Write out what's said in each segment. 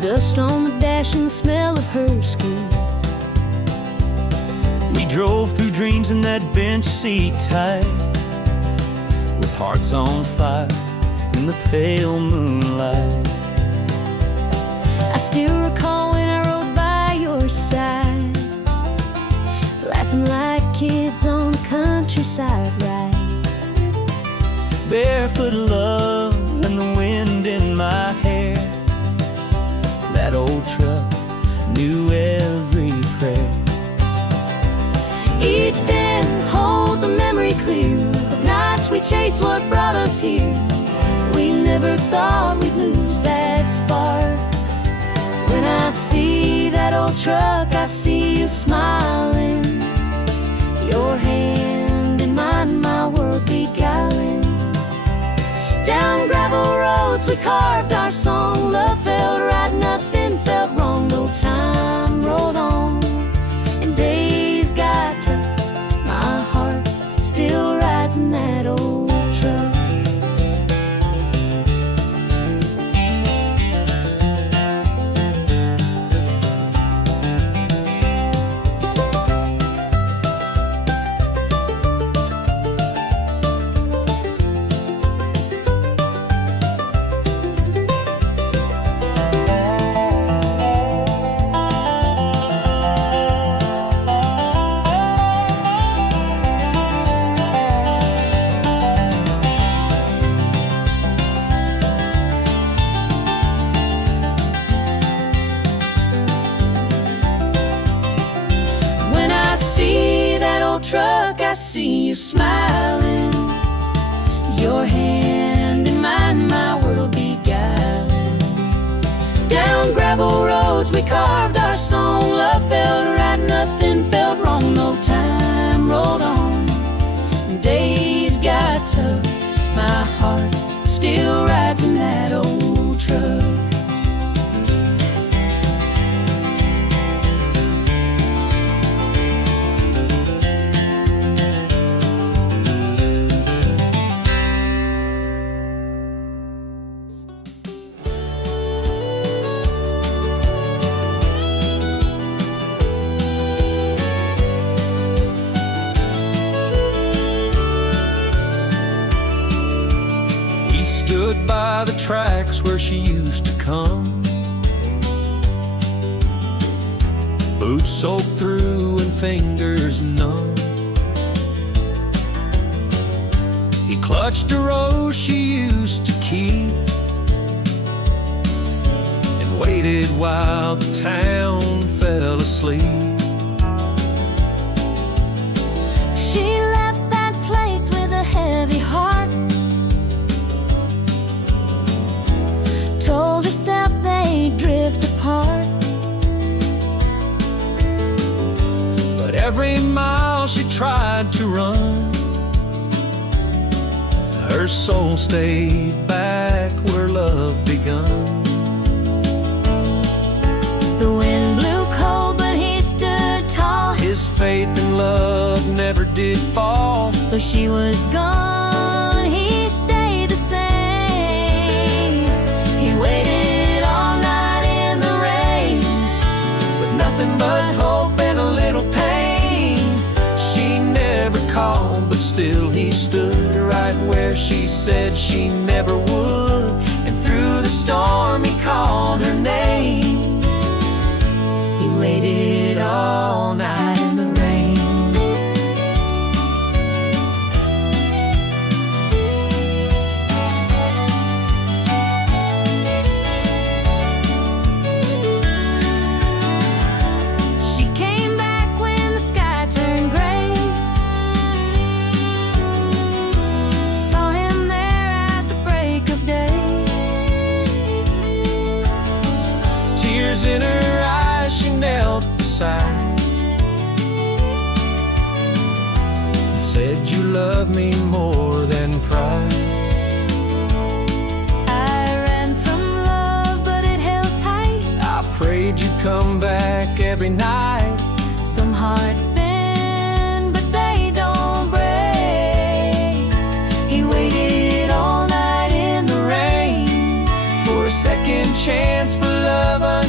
dust on the dash and the smell of her skin. We drove through dreams in that bench seat tight, with hearts on fire in the pale moonlight. I still recall when I rode by your side, laughing like kids on the countryside ride. Barefoot love and the wind in my hair. That old truck knew every prayer. Each den holds a memory clear of nights we chased what brought us here. We never thought we'd lose that spark. When I see that old truck, I see you smiling, your hand in mine, my world beguiling. Down gravel roads we carved our song. Love felt right, nothing felt wrong. No time rolled on and days got tough. My heart still rides in that old truck. Truck, I see you smiling, your hand in mine, my world beguiling. Down gravel roads we carved our song. Love felt right, nothing felt wrong. No time rolled on and days got tough. My heart still rides in that old truck. Stood by the tracks where she used to come, boots soaked through and fingers numb. He clutched a rose she used to keep and waited while the town fell asleep. She left that place with a heavy heart, told herself they'd drift apart. But every mile she tried to run, her soul stayed back where love begun. The wind blew cold, but he stood tall. His faith in love never did fall. Though she was gone, he stayed the same. He waited all night in the rain, With nothing but hope and a little pain. She never called, but still he stood right where she said she never would. And through the storm he called her name. he waited all night in the rain. She came back when the sky turned gray, saw him there at the break of day. Tears in her eyes, she knelt beside and said, "You love me more than pride." I ran from love, but it held tight. I prayed you'd come back every night. Some hearts bend, but they don't break. He waited all night in the rain For a second chance for love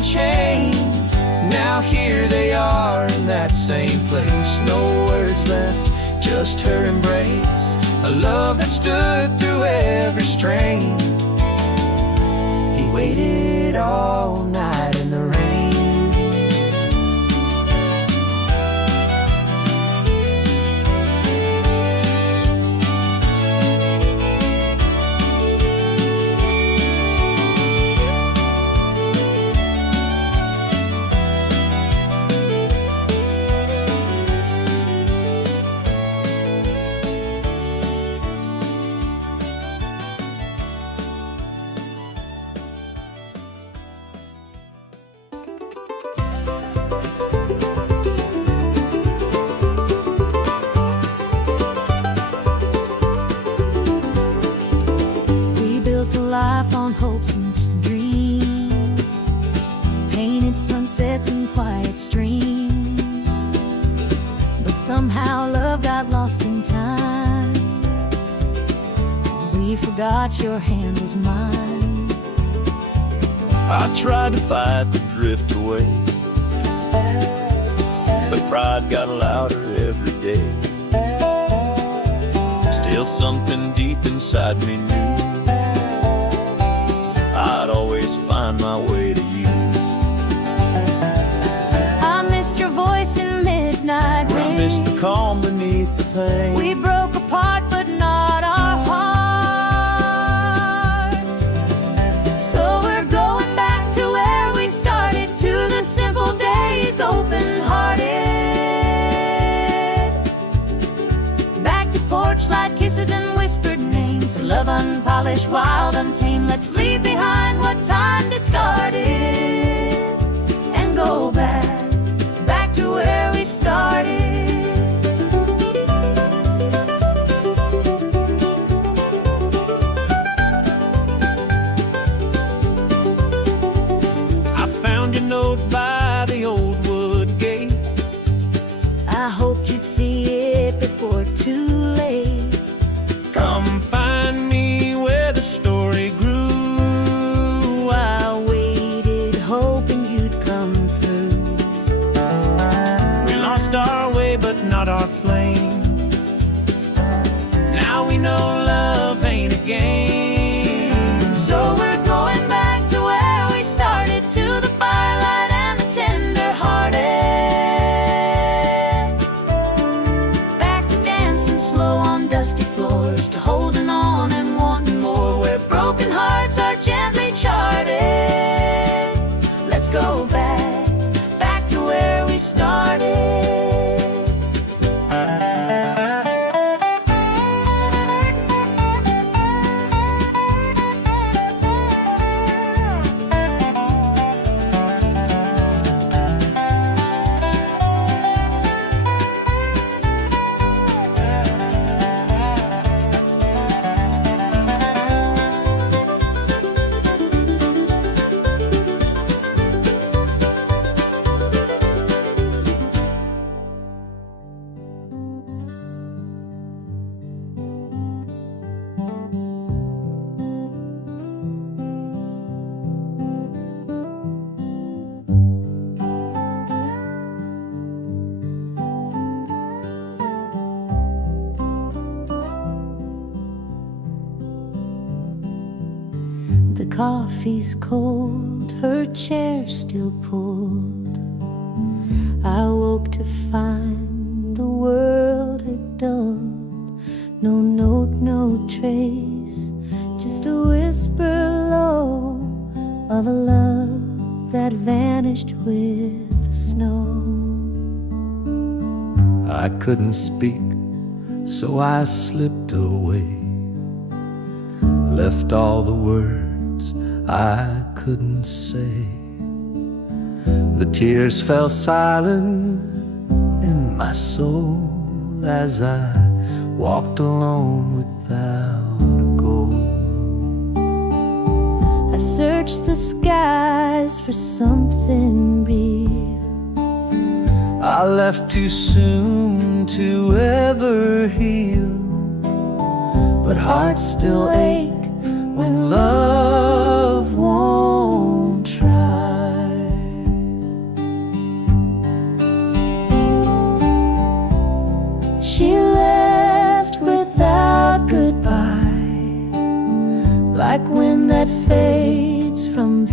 and chain. Now here they are in that same place. No words left, just her embrace. A love that stood through every strain. He waited all night in the rain. Life on hopes and dreams, painted sunsets and quiet streams. But somehow love got lost in time. We forgot your hand was mine. I tried to fight the drift away, but pride got louder every day. Still something deep inside me knew I'd always find my way to you. I missed your voice in midnight rain. I missed the calm beneath the pain. We broke apart but not our heart. So we're going back to where we started, to the simple days, open-hearted. Back to porch light kisses and whispered names. Love unpolished, wild, untamed. Let's leave behind what time discarded and go back to where we started. I found your note by the old wood gate. I hoped you'd see it before too late. Come find me where the story grew. I waited, hoping you'd come through. We lost our way, but not our flame. Now we know love ain't a game. So we're going back to where we started, to the firelight and the tender-hearted. Back to dancing slow on dusty floors, to holding on and wanting more, where broken hearts are gently charted. Let's go back to where we started. The coffee's cold, her chair still pulled. I woke to find the world had dulled. No note, no trace, just a whisper low of a love that vanished with the snow. I couldn't speak, so I slipped away, left all the words I couldn't say. The tears fell silent in my soul as I walked alone without a goal. I searched the skies for something real. I left too soon to ever heal, but hearts still ache when love won't try.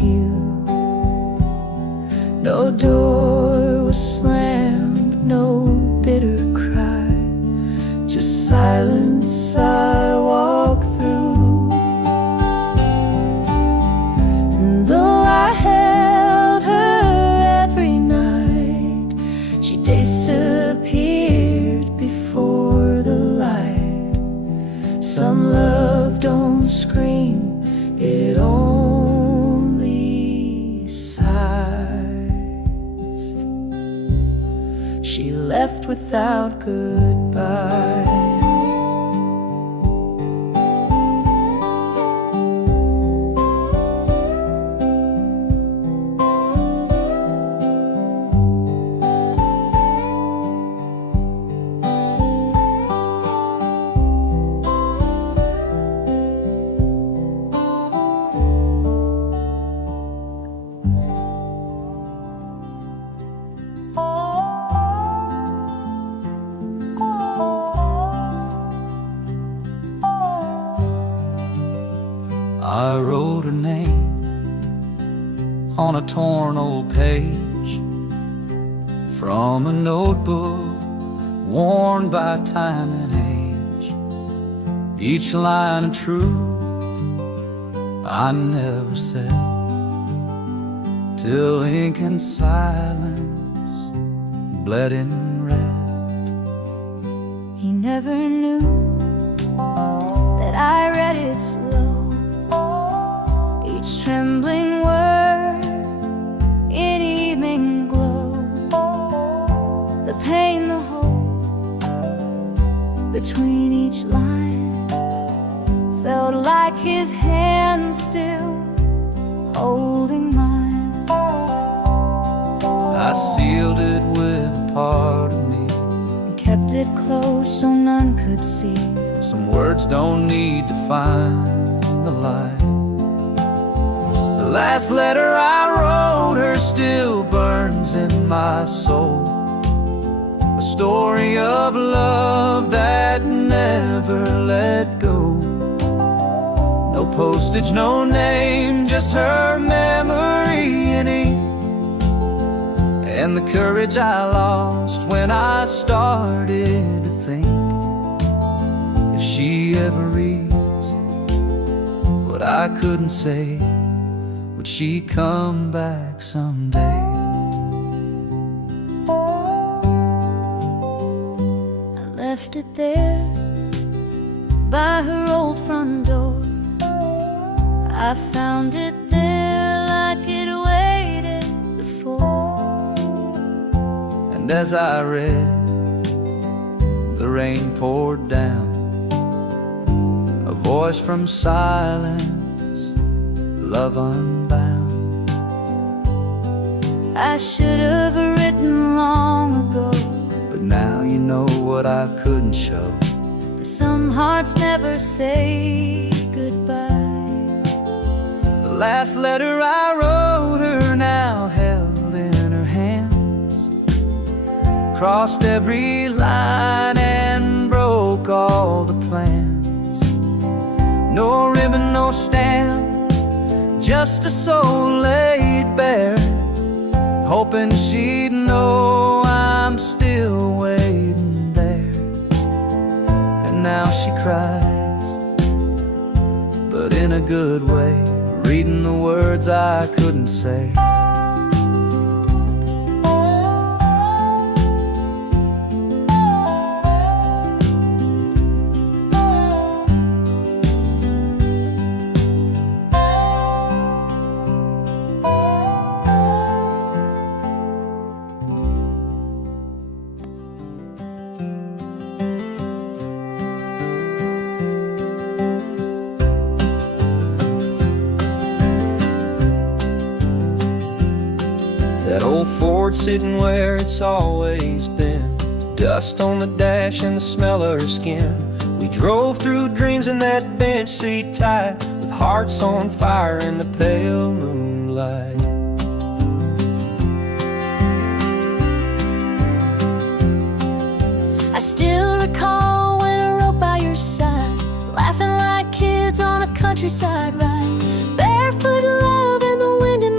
you. No door was slammed, no bitter cry, just silence I walk through. And though I held her every night, she disappeared before the light. Some love don't scream, it only sighs. She left without goodbye. I wrote her name on a torn old page from a notebook worn by time and age. Each line of truth I never said, till ink and silence bled in red. He never knew that I read it slow, each trembling word in evening glow. The pain, the hope between each line felt like his hand still holding mine. I sealed it with a part of me, And kept it close so none could see. some words don't need to find the light. The last letter I wrote her still burns in my soul, a story of love that never let go. No postage, no name, just her memory in ink, and the courage I lost when I started to think, if she ever reads what I couldn't say, would she come back someday? I left it there by her old front door. I found it there like it waited before. And as I read, the rain poured down, a voice from silence, love unbound. I should have written long ago, But now you know what I couldn't show. that some hearts never say goodbye. The last letter I wrote her now held in her hands, crossed every line and broke all the plans. No ribbon, no stamp, just a soul laid bare, hoping she'd know I'm still waiting there. And now she cries, but in a good way, reading the words I couldn't say. That old Ford sitting where it's always been, dust on the dash and the smell of her skin. We drove through dreams in that bench seat tight, with hearts on fire in the pale moonlight. I still recall when I rode by your side, laughing like kids on a countryside ride, barefoot love in the wind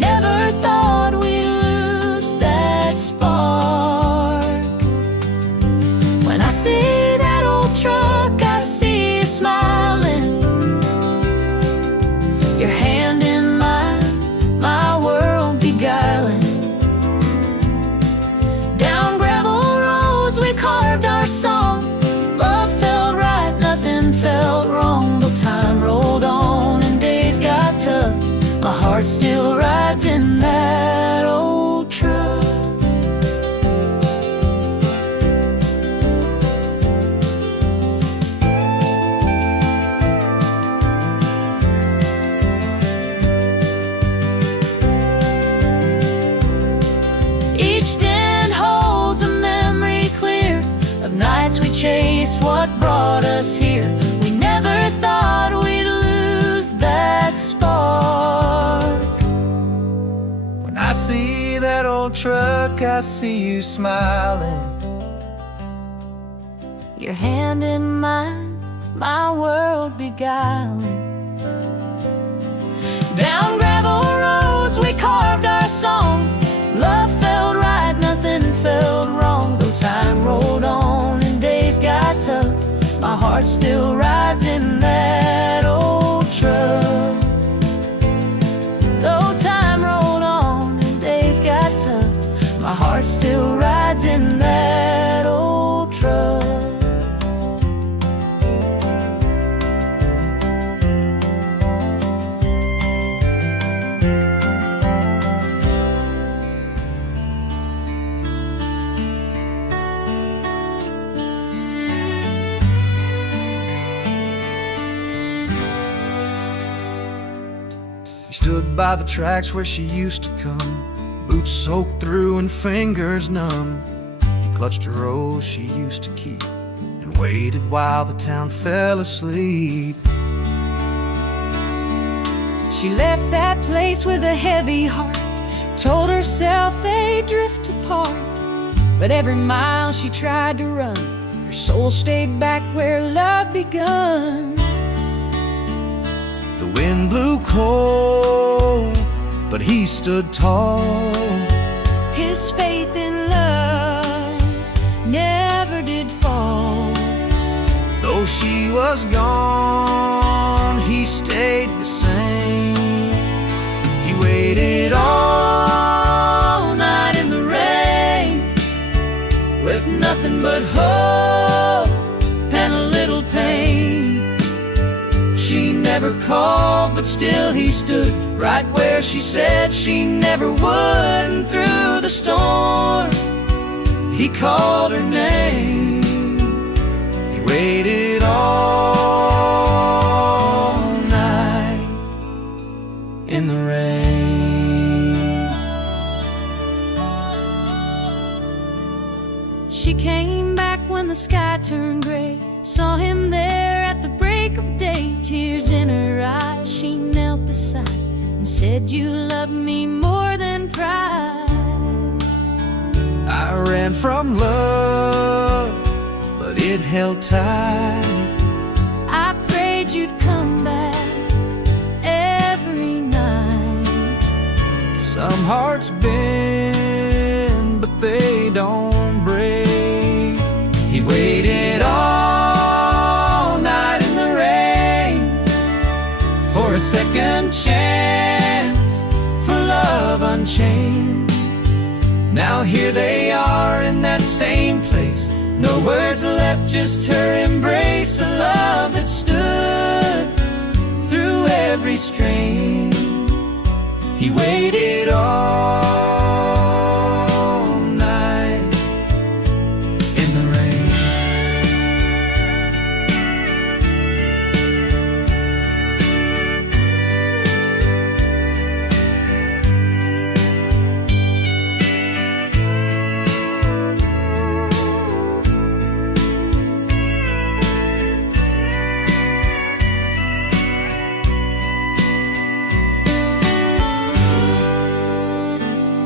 never thought we'd lose that spark. When I see that old truck, I see you smiling, your hand in mine, my world beguiling. Down gravel roads we carved our song. Love felt right, nothing felt wrong. Though time rolled on and days got tough, my heart still rides in that old truck. Each den holds a memory clear of nights we chased what brought us here. We never thought we'd lose that spark. When I see that old truck, I see you smiling, Your hand in mine, my world beguiling. Down gravel roads we carved our song. Love felt right, nothing felt wrong. Though time rolled on and days got tough, my heart still rides in that old truck. Though time rolled on and days got tough, my heart still rides in that old truck. He stood by the tracks where she used to come, boots soaked through and fingers numb. He clutched a rose she used to keep and waited while the town fell asleep. She left that place with a heavy heart, told herself they'd drift apart. But every mile she tried to run, her soul stayed back where love begun. The wind blew cold, but he stood tall. His faith in love never did fall. Though she was gone, he stayed the same. He waited all night in the rain, With nothing but hope and a little pain. she never called, but still he stood right where she said she never would. And through the storm, he called her name. He waited all night in the rain. She came back when the sky turned gray, saw him there at the break of day. Tears in her eyes, she knelt beside and said, "You love me more than pride." I ran from love, but it held tight. I prayed you'd come back every night. Some hearts bend, but they don't break. He waited all night in the rain for a second chance, for love unchained. Now here they are in that same place, no words left, just her embrace. A love that stood through every strain. He waited all night in the rain.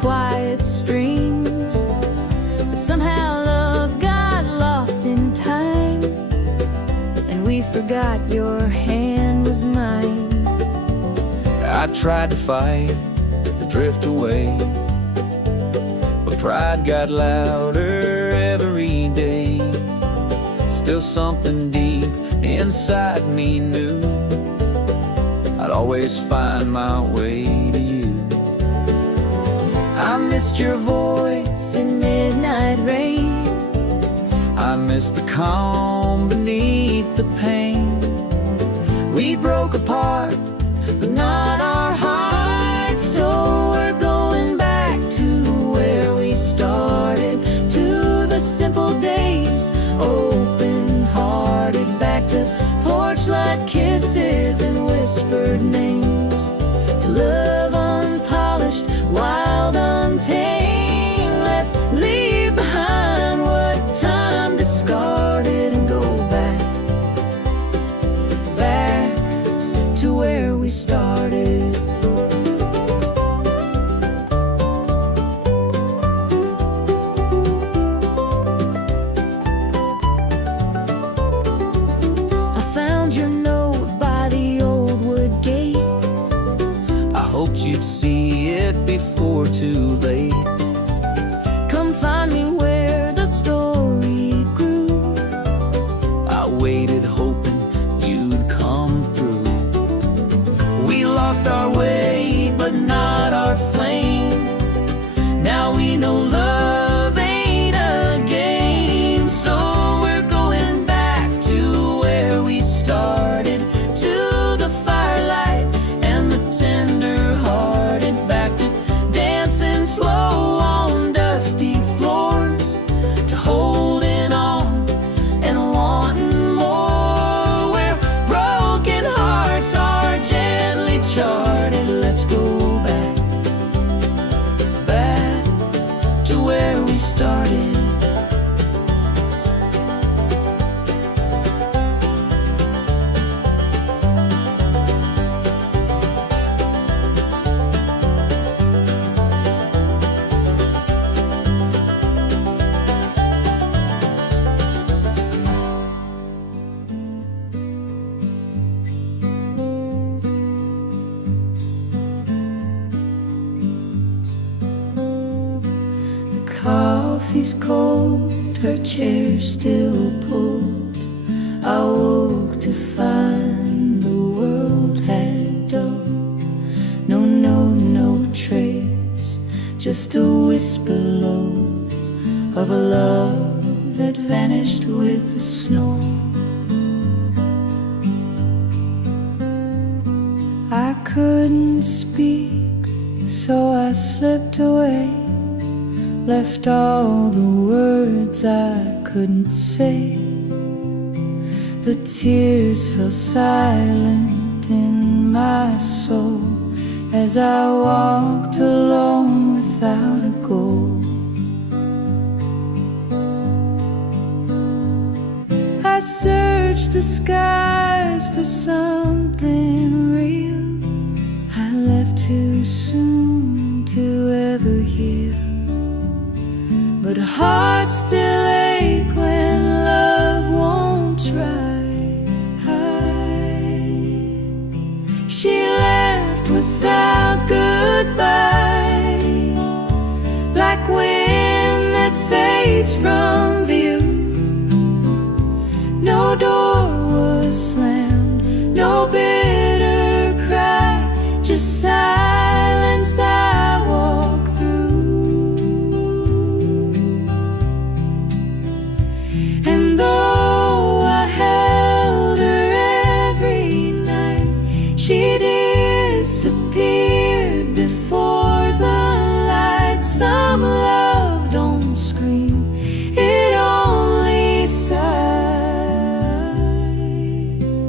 quiet streams. But somehow love got lost in time, and we forgot your hand was mine. I tried to fight, to drift away, but pride got louder every day. Still something deep inside me knew I'd always find my way to you. I missed your voice In midnight rain, I missed the calm beneath the pain. We broke apart, but not our hearts. So we're going back to where we started, to the simple days, open-hearted, back to porch light kisses and whispered names, to love unpolished, wild, untamed. Let's leave behind what time discarded and go back, back to where we started. I found your note by the old wood gate. I hoped you'd see it before too late. Come find me where the story grew. I waited hoping you'd come through. We lost our way, but not our flame. Now we know love ain't a game. So we're going back to where we started, to the firelight and the tender-hearted, back to dancing slow on dusty floors, to holding on and wanting more, where broken hearts are gently charted. Let's go back, back to where we started. Coffee's cold, her chair still pulled. I woke to find the world had dulled. No note, no trace, just a whisper low of a love that vanished with the snow. I couldn't speak, so I slipped away, left all the words I couldn't say. The tears fell silent in my soul as I walked alone without a goal. I searched the skies for something real. I left too soon to ever heal, but hearts still ache when love won't try. She left without goodbye, like wind that fades from view. No door was slammed, no bitter cry, just silence I walk through. And though I held her every night, she disappeared before the light. Some love don't scream, it only sighs.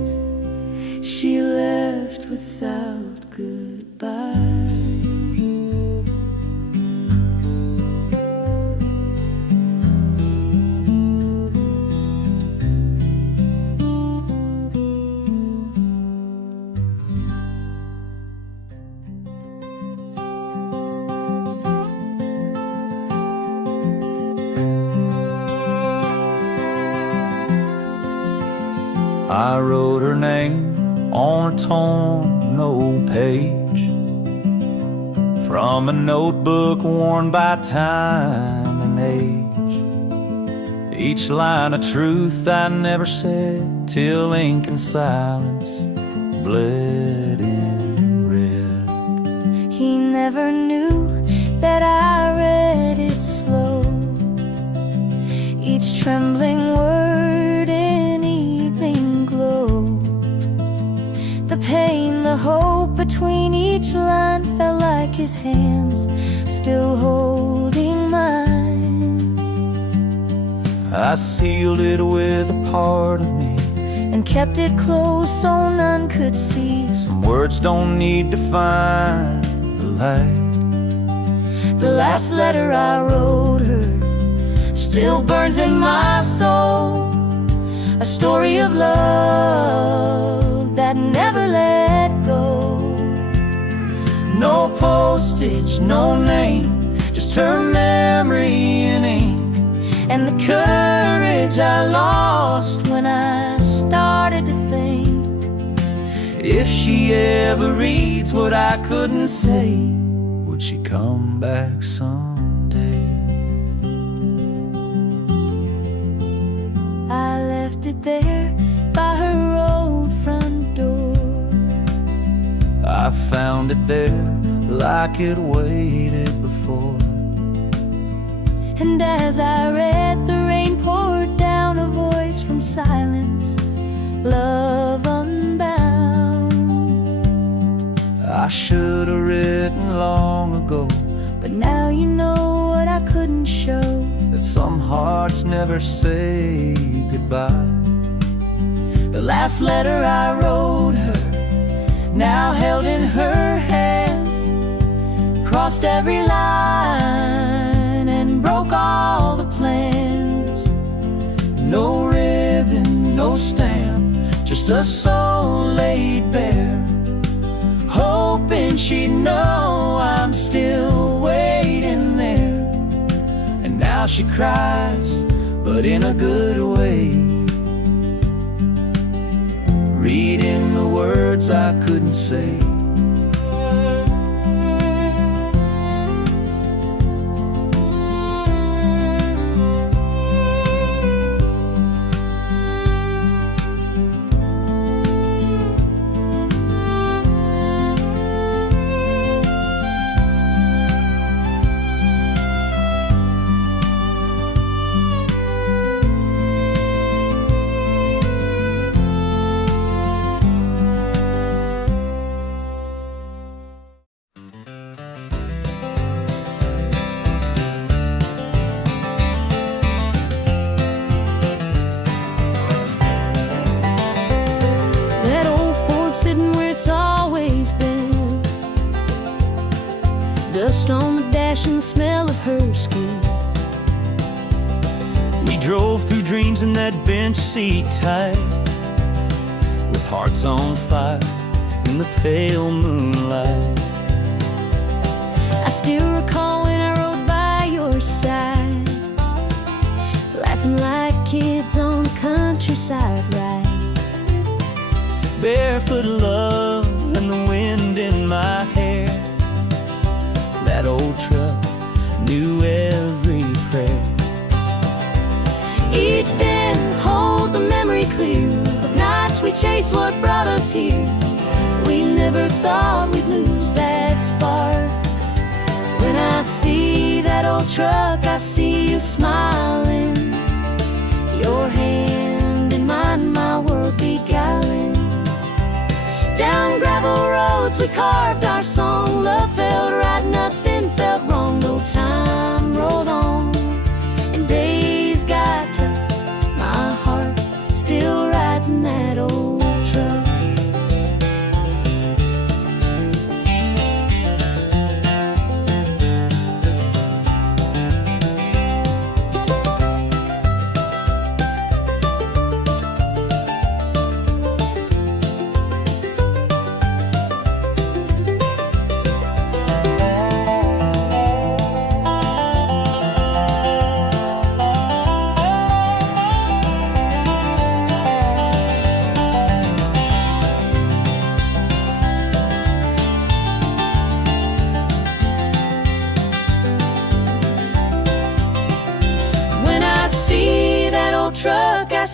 I wrote her name on a torn old page from a notebook worn by time and age. Each line a truth I never said till ink and silence bled in red. He never knew that I read it slow, each trembling word in evening glow. The pain, the hope between each line felt like his hands still holding mine. I sealed it with a part of me and kept it close so none could see. Some words don't need to find the light. The last letter I wrote her still burns in my soul, a story of love that never let go. No postage, no name, just her memory in ink, and the courage I lost when I started to think, if she ever reads what I couldn't say, would she come back someday? I left it there by her old front door. I found it there like it waited before. And as I read, the rain poured down, a voice from silence, love unbound. I should have written long ago, but now you know what I couldn't show, that some hearts never say goodbye. The last letter I wrote her, now held in her hands, crossed every line and broke all the plans. No ribbon, no stamp, just a soul laid bare, hoping she'd know I'm still waiting there. And now she cries, but in a good way, reading the words I couldn't say. Dust on the dash and the smell of her skin. We drove through dreams in that bench seat tight, with hearts on fire in the pale moonlight. I still recall when I rode by your side, laughing like kids on the countryside ride. Barefoot love and the wind in my hair. That old truck knew every prayer. Each den holds a memory clear of nights we chased what brought us here. We never thought we'd lose that spark. When I see that old truck, I see you smiling, your hand in mine, my world beguiling. Down gravel roads we carved our song. Love felt right, nothing felt wrong. No time rolled on and days got tough. My heart still rides in that old truck.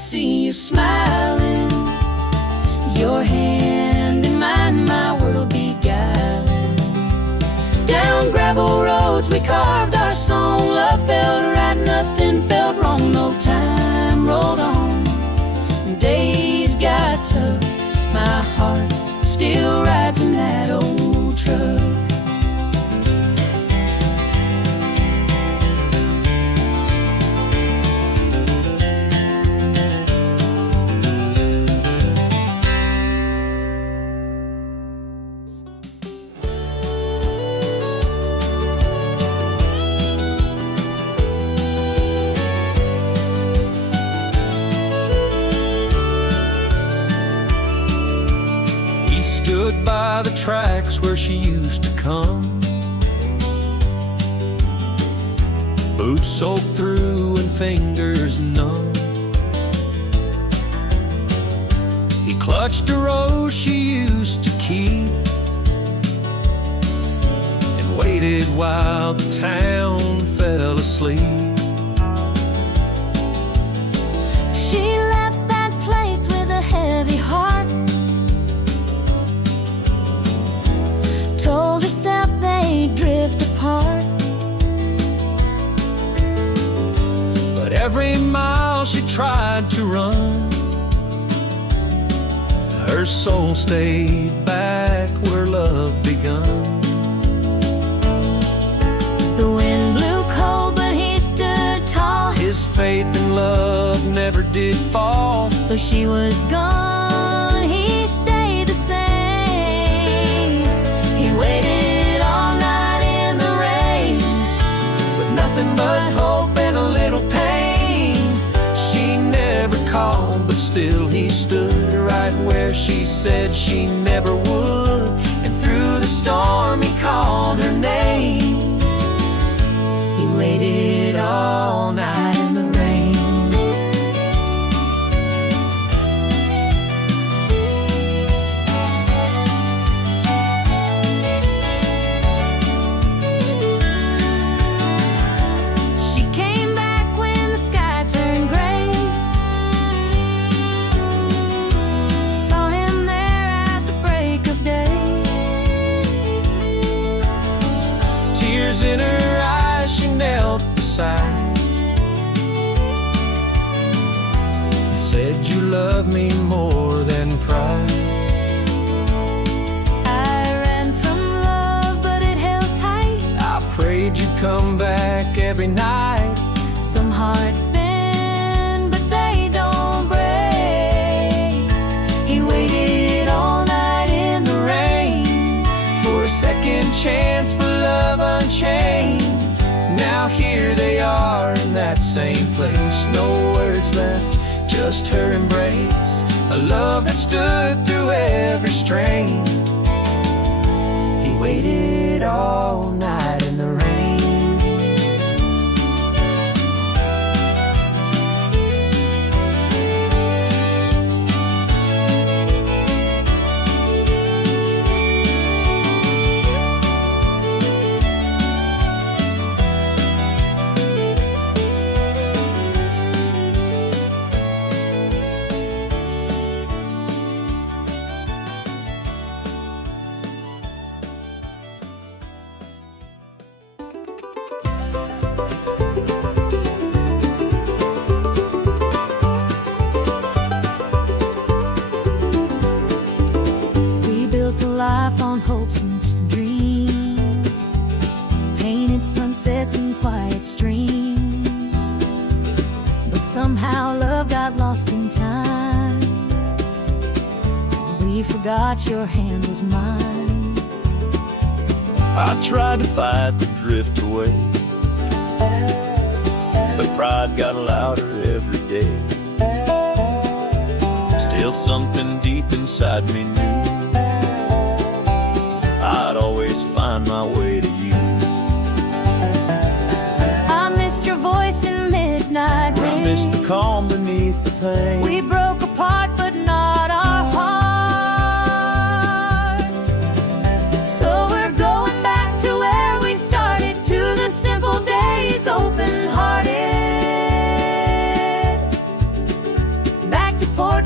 see you smiling, your hand in mine, my world beguiling. Down gravel roads we carved our song, love felt right, nothing felt wrong, no time rolled on. Days got tough, my heart still rides in that old truck. Stood by the tracks where she used to come, boots soaked through and fingers numb. He clutched a rose she used to keep and waited while the town fell asleep. She left that place with a heavy heart, told herself they'd drift apart. But every mile she tried to run, her soul stayed back where love begun. The wind blew cold, but he stood tall. His faith in love never did fall. Though she was gone, he stayed the same. He waited all night in the rain, With nothing but hope and a little pain. She never called, but still he stood right where she said she never would. And through the storm he called her name. he waited all night in the rain. She came back when the sky turned gray, saw him there at the break of day. Tears in her eyes, she knelt beside and said, "You love me more than pride." I ran from love, but it held tight. I prayed you'd come back every night. Some hearts bend, but they don't break. He waited all night in the rain For a second chance for love unchained. Now here they are in that same place. No words left, just her embrace. A love that stood through every strain. He waited all night in the rain. We built a life on hopes and dreams, painted sunsets and quiet streams. But somehow love got lost in time. We forgot your hand was mine. I tried to fight the drift away, but pride got louder every day. Still something deep inside me knew I'd always find my way to you. I missed your voice in midnight I rain. missed the calm beneath the pain. We broke apart, but not our heart. So we're going back to where we started, to the simple days, open-hearted.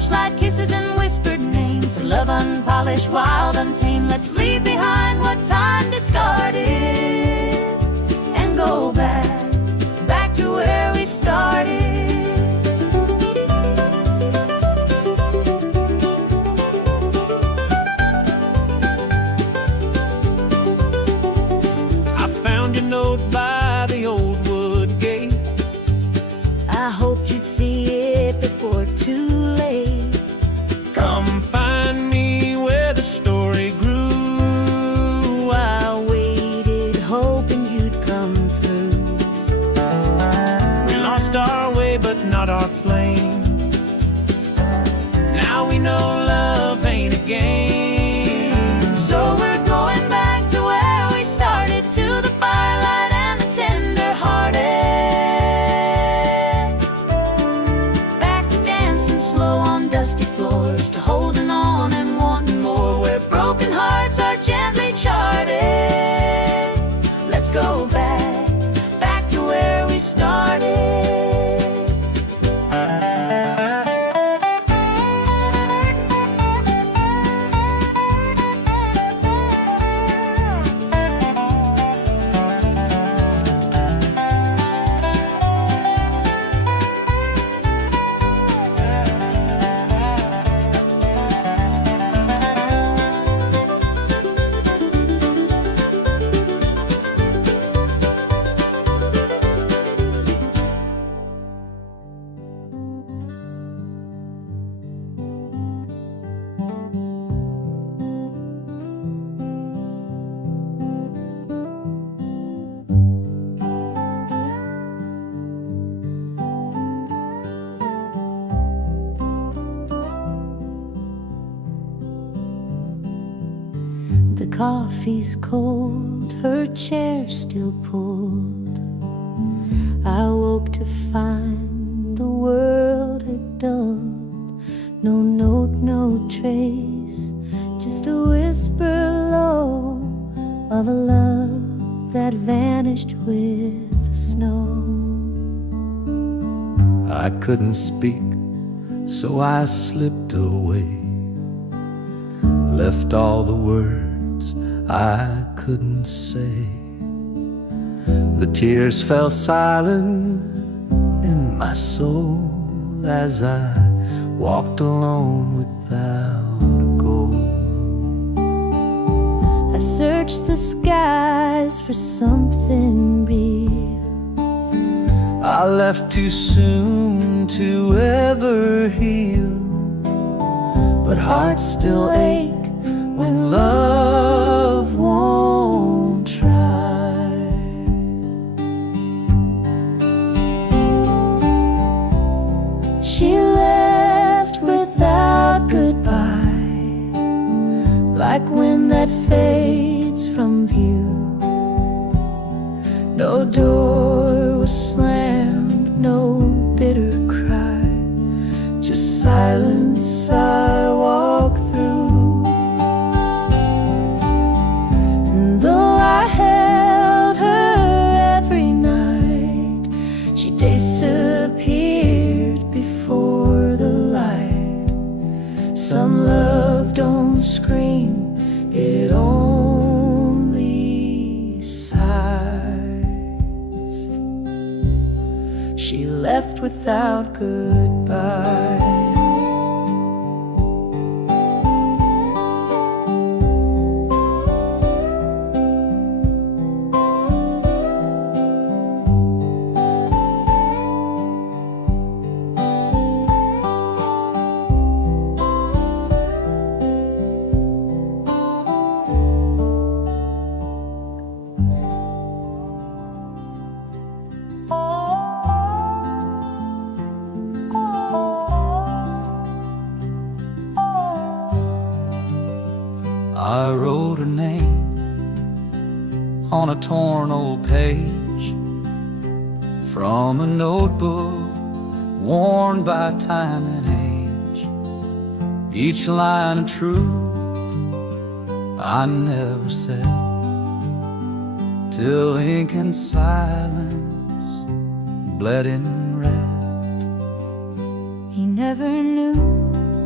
torchlight kisses and whispered names. Love unpolished, wild, untamed. Let's leave behind what time discarded and go back to where we started. I found your note by the old wood gate. I hoped you'd see it before too late. Come find me where the story grew. I waited, hoping you'd come through. We lost our way, but not our flame. Now we know love ain't a game. So we're going back to where we started, to the firelight and the tender-hearted. Back to dancing slow on dusty floors, to holding on and wanting more, where broken hearts are gently charted. Let's go back to where we started. The coffee's cold, her chair still pulled. I woke to find the world had dulled. No note, no trace, just a whisper low of a love that vanished with the snow. I couldn't speak, so I slipped away, left all the words I couldn't say. The tears fell silent in my soul as I walked alone without a goal. I searched the skies for something real. I left too soon to ever heal, but hearts still ache when love won't try. She left without goodbye, like wind that fades from view. No door was slammed, no bitter cry, just silence I walk through. And though I held her every night, she disappeared before the light. Some love don't scream, it only sighs. She left without goodbye. I wrote her name on a torn old page from a notebook worn by time and age. Each line of truth I never said, till ink and silence bled in red. He never knew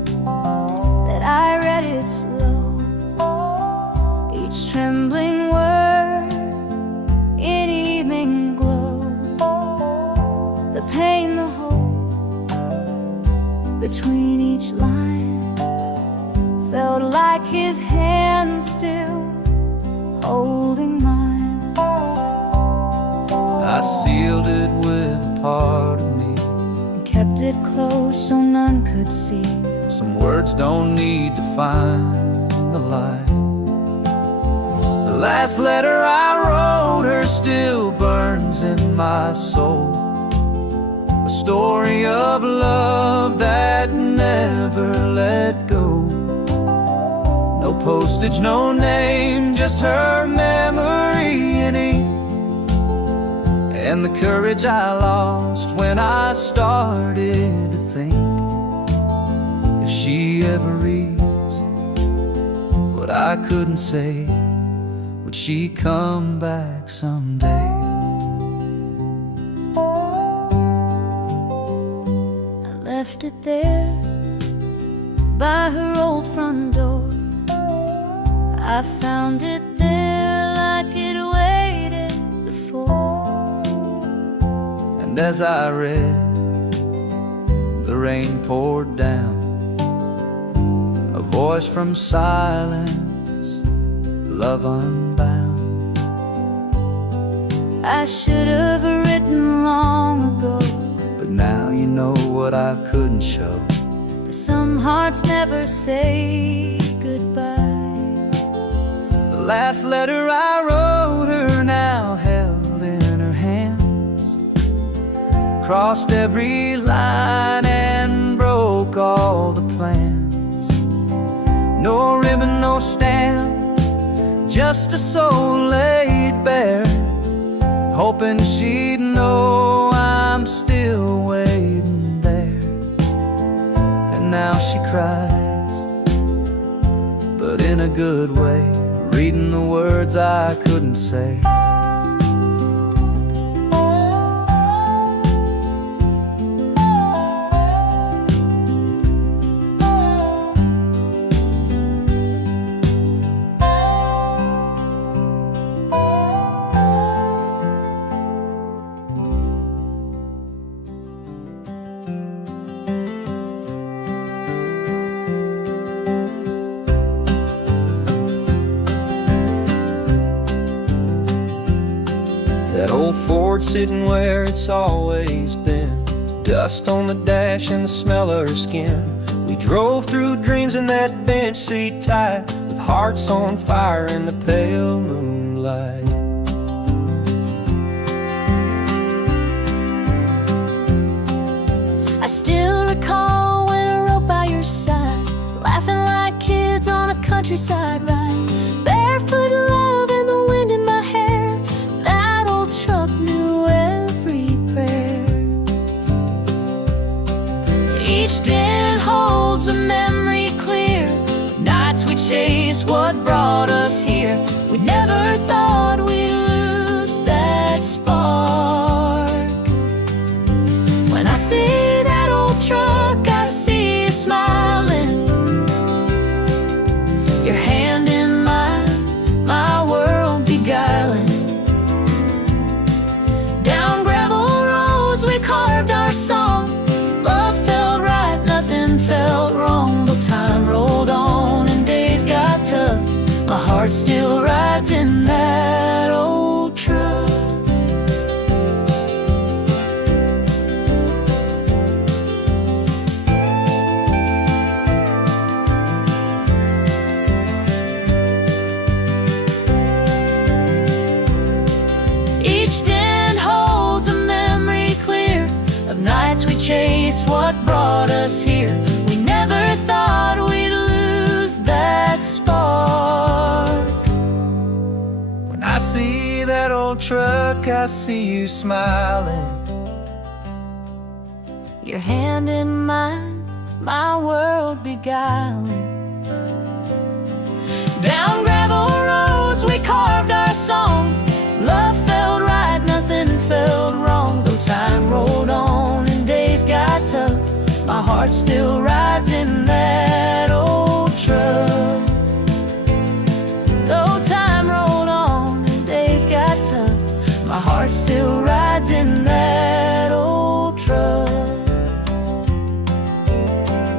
between each line. Felt like his hand still holding mine. I sealed it with a part of me And kept it close so none could see. Some words don't need to find the light. The last letter I wrote her still burns in my soul. A story of love that never let go. No postage, no name, just her memory in ink. And the courage I lost when I started to think, if she ever reads what I couldn't say, would she come back someday? I left it there by her old front door. I found it there like it waited before. And as I read, the rain poured down, a voice from silence, love unbound. I should have written long ago, But now you know what I couldn't show. that some hearts never say goodbye. The last letter I wrote her now held in her hands, crossed every line and broke all the plans. No ribbon, no stamp, just a soul laid bare, hoping she'd know I'm still waiting there. And now she cries, but in a good way, reading the words I couldn't say. That old Ford sitting where it's always been, dust on the dash and the smell of her skin. We drove through dreams in that bench seat tight, with hearts on fire in the pale moonlight. I still recall when I rode by your side, laughing like kids on a countryside ride. Barefoot love and the wind in my hair, that old truck knew every prayer. Each dent holds a memory clear, nights we chased what brought us here. We never thought we'd lose that spark. When I see that old truck, I see you smiling, your hand in mine, my world beguiling. Down gravel roads we carved our song, love felt right, nothing felt wrong. But time rolled on and days got tough, my heart still rides in that old truck. Each dent holds a memory clear of nights we chased what brought us here. We never thought we'd lose that spark. When I see that old truck, I see you smiling, Your hand in mine, my world beguiling. Down gravel roads we carved our song, love felt right, nothing felt wrong. Though time rolled on and days got tough, my heart still rides in that old truck. Though time rolled on and days got tough, my heart still rides in that old truck.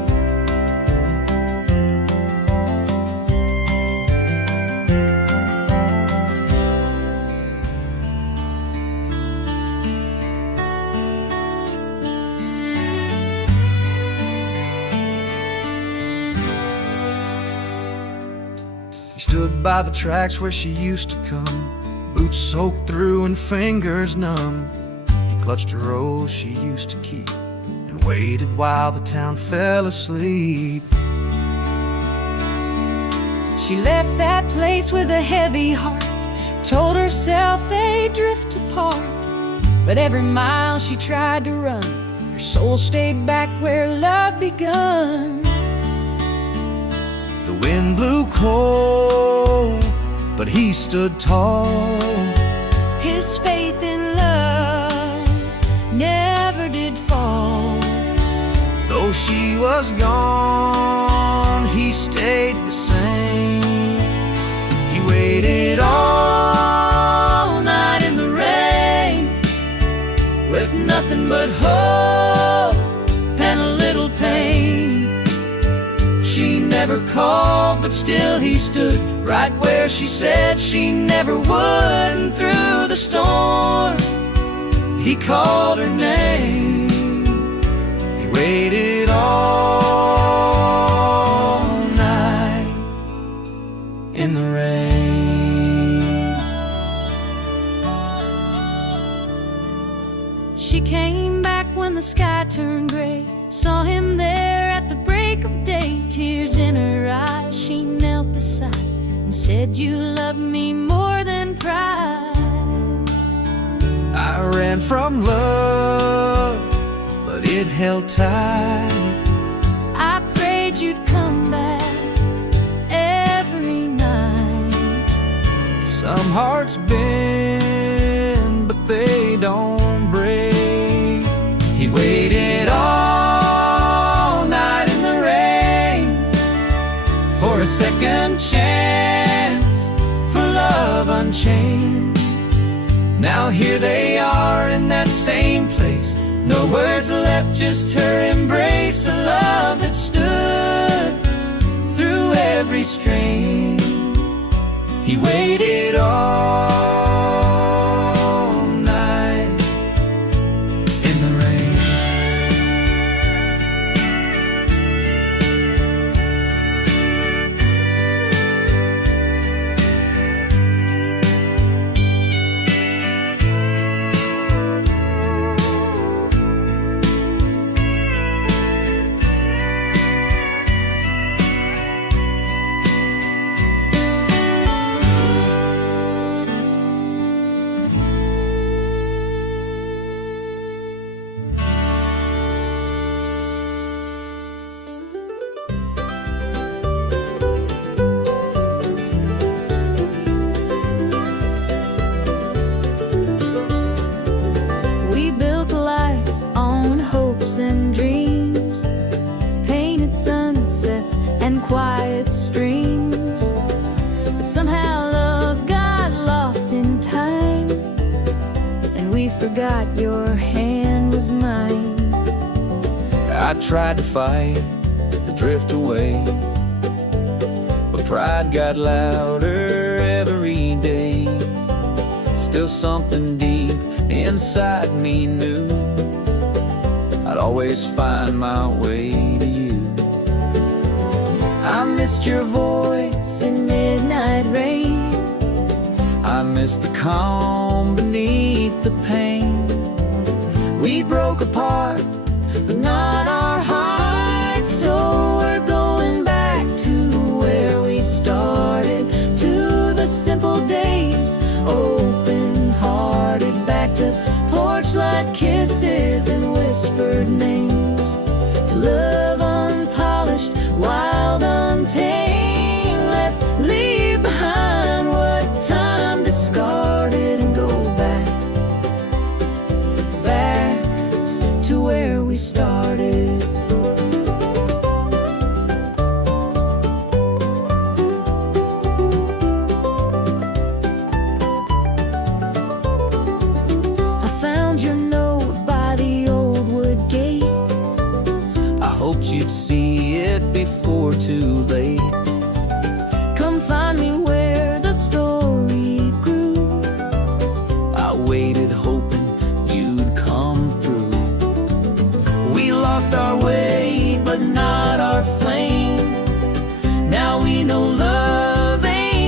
He stood by the tracks where she used to come, boots soaked through and fingers numb. He clutched a rose she used to keep and waited while the town fell asleep. She left that place with a heavy heart, told herself they'd drift apart. But every mile she tried to run, her soul stayed back where love begun. The wind blew cold, but he stood tall. His faith in love never did fall. Though she was gone, he stayed the same. He waited all night in the rain, With nothing but hope and a little pain. she never called, but still he stood right where she said she never would. And through the storm, he called her name. He waited all night in the rain. She came back when the sky turned gray, saw him there at the break of day. Tears in her eyes, she knelt beside and said, "You love me more than pride." I ran from love, but it held tight. I prayed you'd come back every night. Some hearts bend, but they don't break. He waited all night in the rain for a second chance, for love unchained. Now here they are in that same place, no words left, just her embrace. A love that stood through every strain. He waited all night in the rain. We built a life on hopes and dreams, painted sunsets and quiet streams. But somehow love got lost in time, and we forgot your hand was mine. I tried to fight the drift away, but pride got louder every day. Still something deep inside me knew I'd always find my way to you. I missed your voice in midnight rain. I missed the calm beneath the pain. We broke apart, but not our hearts. So we're going back to where we started, to the simple days, open-hearted, back to porch light kisses and whispered names, to love unpolished, wild, untamed. Let's leave behind what time discarded and go back to where we started. I found your note by the old wood gate. I hoped you'd see it before too late. Come find me where the story grew. I waited hoping you'd come through. We lost our way, but not our flame. Now we know love ain't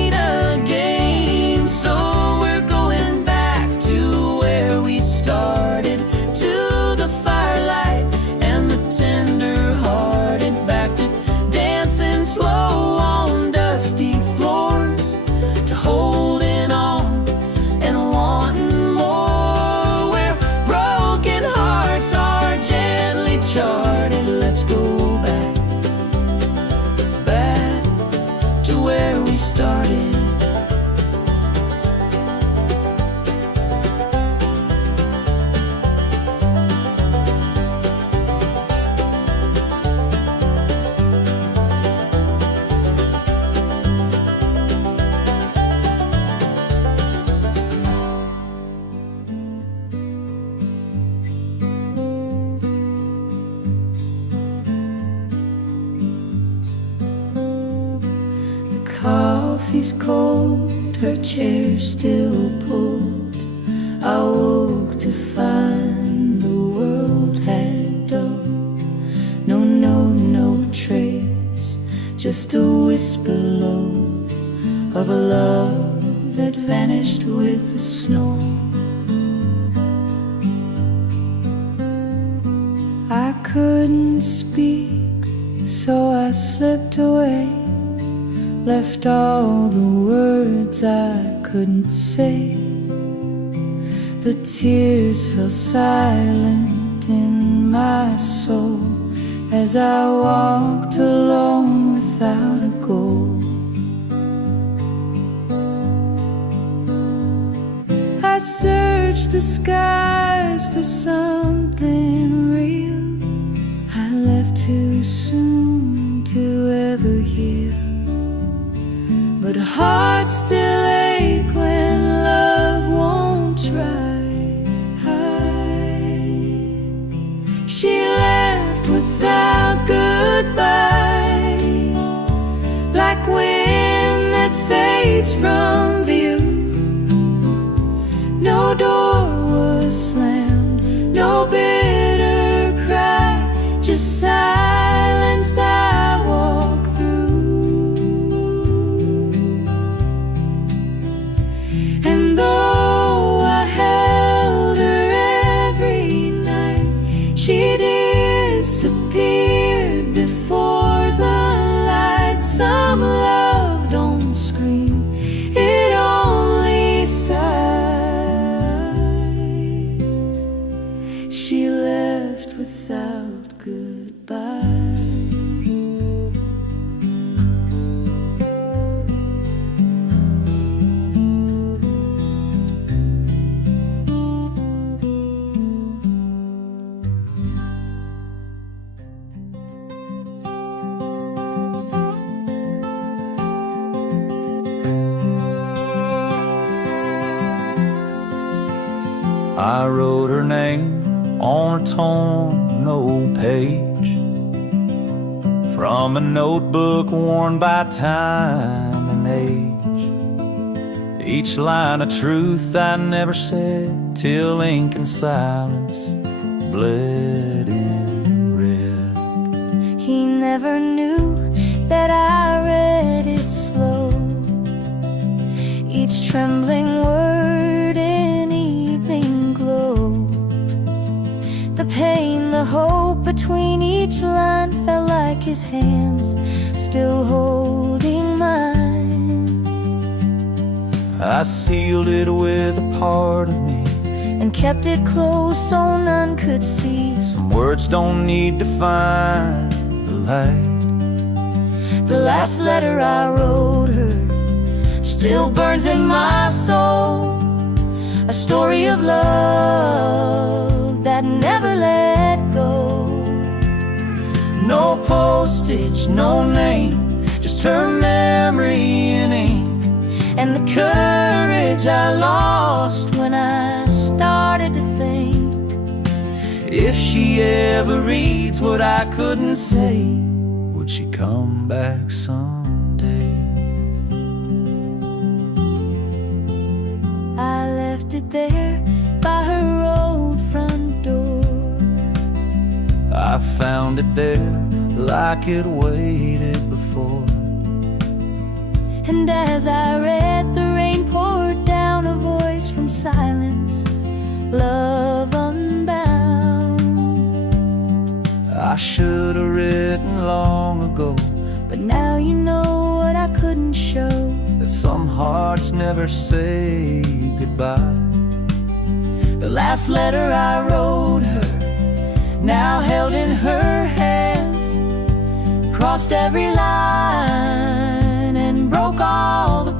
started. Coffee's cold, her chair still pulled. I woke to find the world had dulled. No trace, just a whisper low of a love that vanished with the snow. I couldn't speak, so I slipped away, left all the words I couldn't say. The tears fell silent in my soul as I walked alone without a goal. I searched the skies for something real. I left too soon to ever heal, but hearts still ache when love won't try. She left without goodbye, like wind that fades from view. No door was slammed, no bitter cry, just silence I walk through. And though I held her every night, she disappeared before the light. Some love don't scream, it only sighs. She left without goodbye. I wrote her name on a torn old page from a notebook worn by time and age. Each line a truth I never said, till ink and silence bled in red. He never knew that I read it slow, each trembling word in evening glow. The pain, the hope between each line felt like his hands still holding mine. I sealed it with a part of me and kept it close so none could see. Some words don't need to find the light. The last letter I wrote her still burns in my soul, a story of love that never let go. No postage, no name, just her memory in ink, and the courage I lost when I started to think. If she ever reads what I couldn't say, would she come back someday? I left it there by her old front door. I found it there like it waited before. And as I read, the rain poured down, a voice from silence, love unbound. I should have written long ago, but now you know what I couldn't show, that some hearts never say goodbye. the last letter I wrote her, now held in her hands, crossed every line and broke all the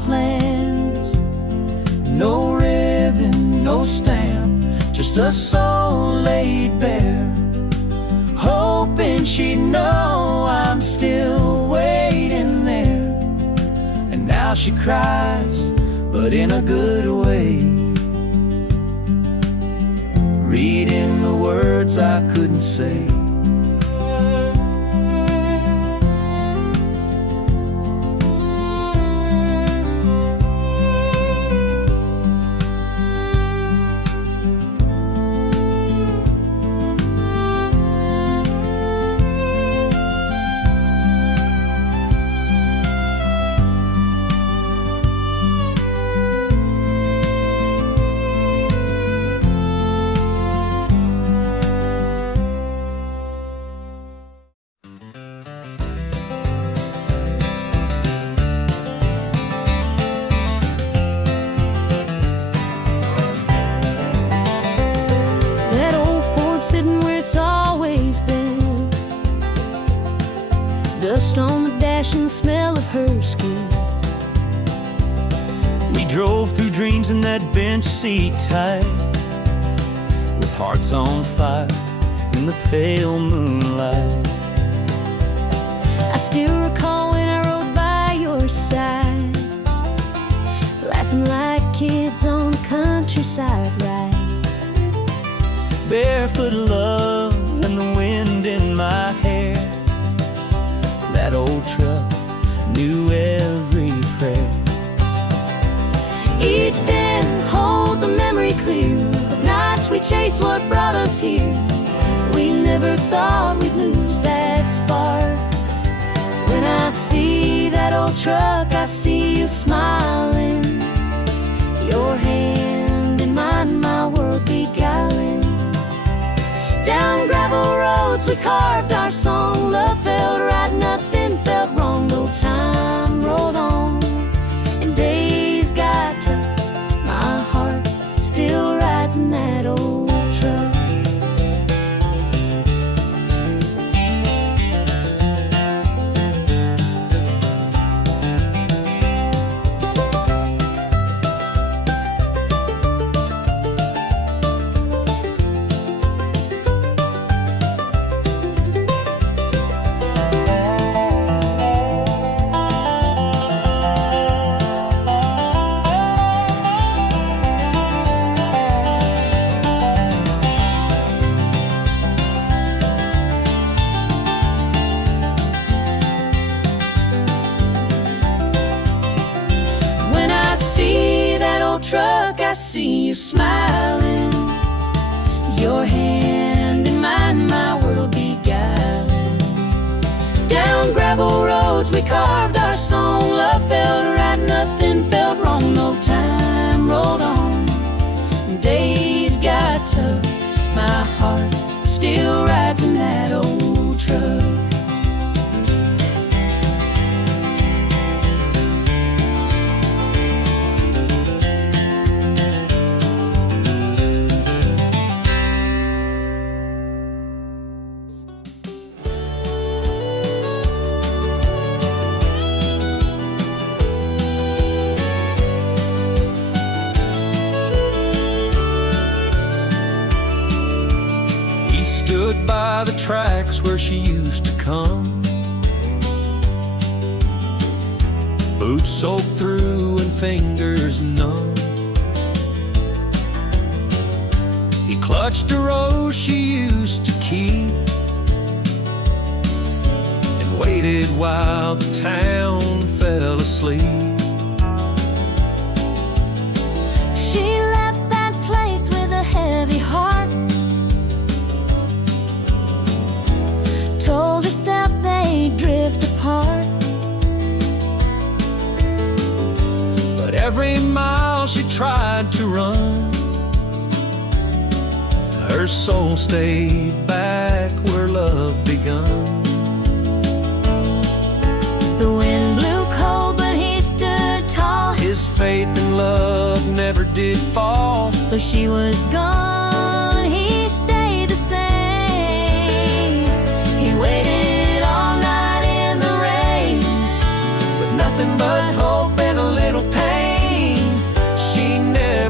No ribbon, no stamp, just a soul laid bare, hoping she'd know I'm still waiting there. And now she cries, but in a good way, reading the words I couldn't say. That old Ford sitting where it's always been, dust on the dash and the smell of her skin. We drove through dreams in that bench seat tight, with hearts on fire in the pale moonlight. I still recall when I rode by your side, laughing like kids on the countryside ride. Barefoot love and the wind in my hair. That old truck knew every prayer. Each day holds a memory clear of nights we chased what brought us here. We never thought we'd lose that spark. When I see that old truck, I see you smiling, your hand in mine, my world beguiling. Down gravel roads we carved our song. Love felt right, nothing felt wrong. No time rolled on and days got tough. My heart still rides in that old truck. Truck, I see you smiling, your hand in mine, my world beguiling. Down gravel roads we carved our song. Love felt right, nothing felt wrong. No time rolled on, days got tough. My heart still rides in that old truck. Stood by the tracks where she used to come, boots soaked through and fingers numb. He clutched a rose she used to keep and waited while the town fell asleep. She left that place with a heavy heart, told herself they'd drift apart. But every mile she tried to run, her soul stayed back where love begun. The wind blew cold, but he stood tall. His faith in love never did fall. Though she was gone, he stayed the same. He waited all night in the rain, with nothing but hope and a little pain. She never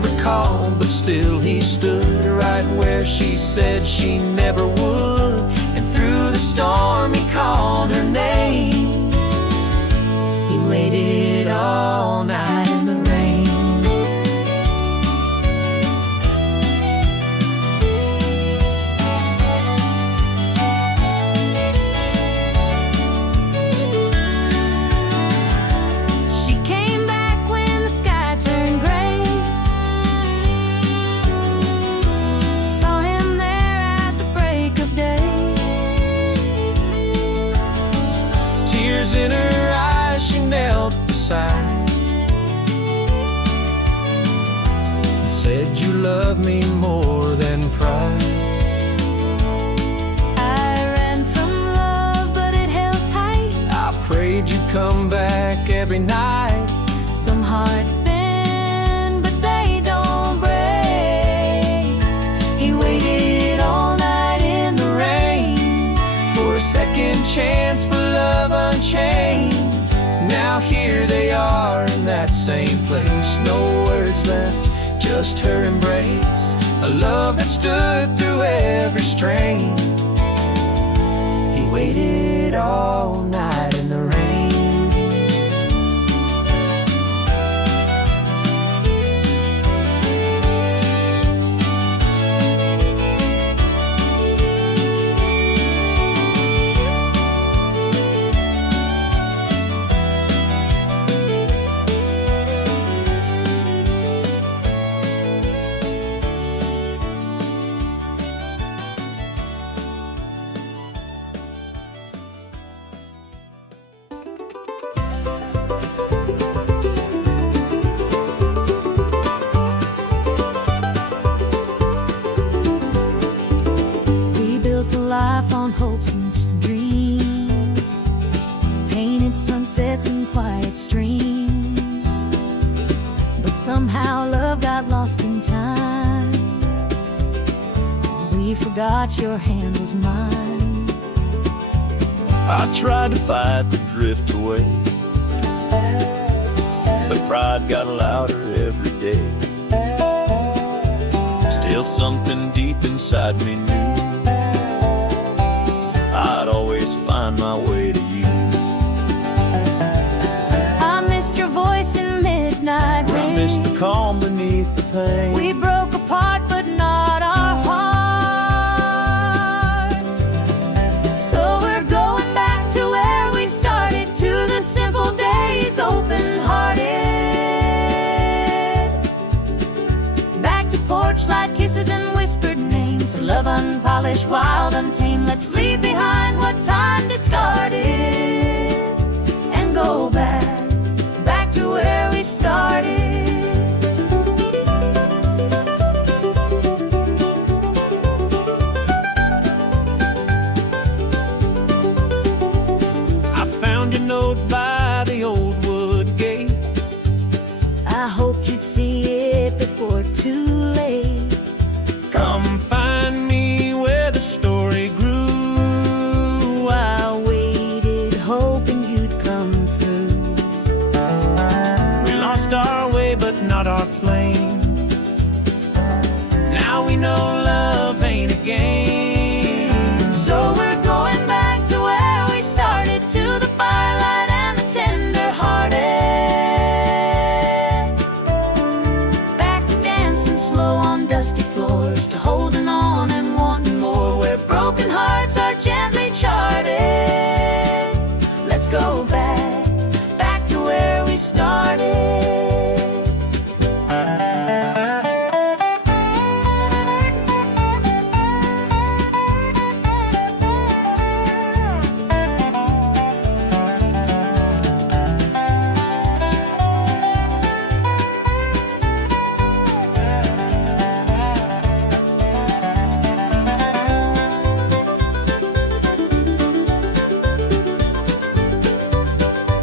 still he stood right where she said she never would. And through the storm he called her name. He waited all night in the rain. She came back when the sky turned gray. Saw him there at the break of day. Tears in her eyes, she knelt beside and said, "You love me more than pride." I ran from love, but it held tight. I prayed you'd come back every night. Some hearts bend, but they don't break. He waited all night in the rain For a second chance for love unchained. Now here they are in that same place. No words left, just her embrace. A love that stood through every strain. He waited all night in the rain. Life on hopes and dreams, painted sunsets and quiet streams. But somehow love got lost in time. We forgot your hand was mine. I tried to fight the drift away, but pride got louder every day. Still something deep inside me knew I'd always find my way to you. I missed your voice in midnight rain. I missed the calm beneath the pain. We broke apart, but not our heart. So we're going back to where we started, to the simple days, open-hearted. Back to porch light kisses and whispered names. Love unpolished, wild, untamed. Let's leave behind what time discarded and go back to where we started. I found your note by the old wood gate. I hoped you'd see it before too late. Come find me where the story grew. I waited, hoping you'd come through. We lost our way, but not our flame. Now we know love ain't a game. So we're going back to where we started, to the firelight and the tender-hearted. Back to dancing slow on dusty floors, to holding on and wanting more, where broken hearts are gently charted. Let's go back to where we started.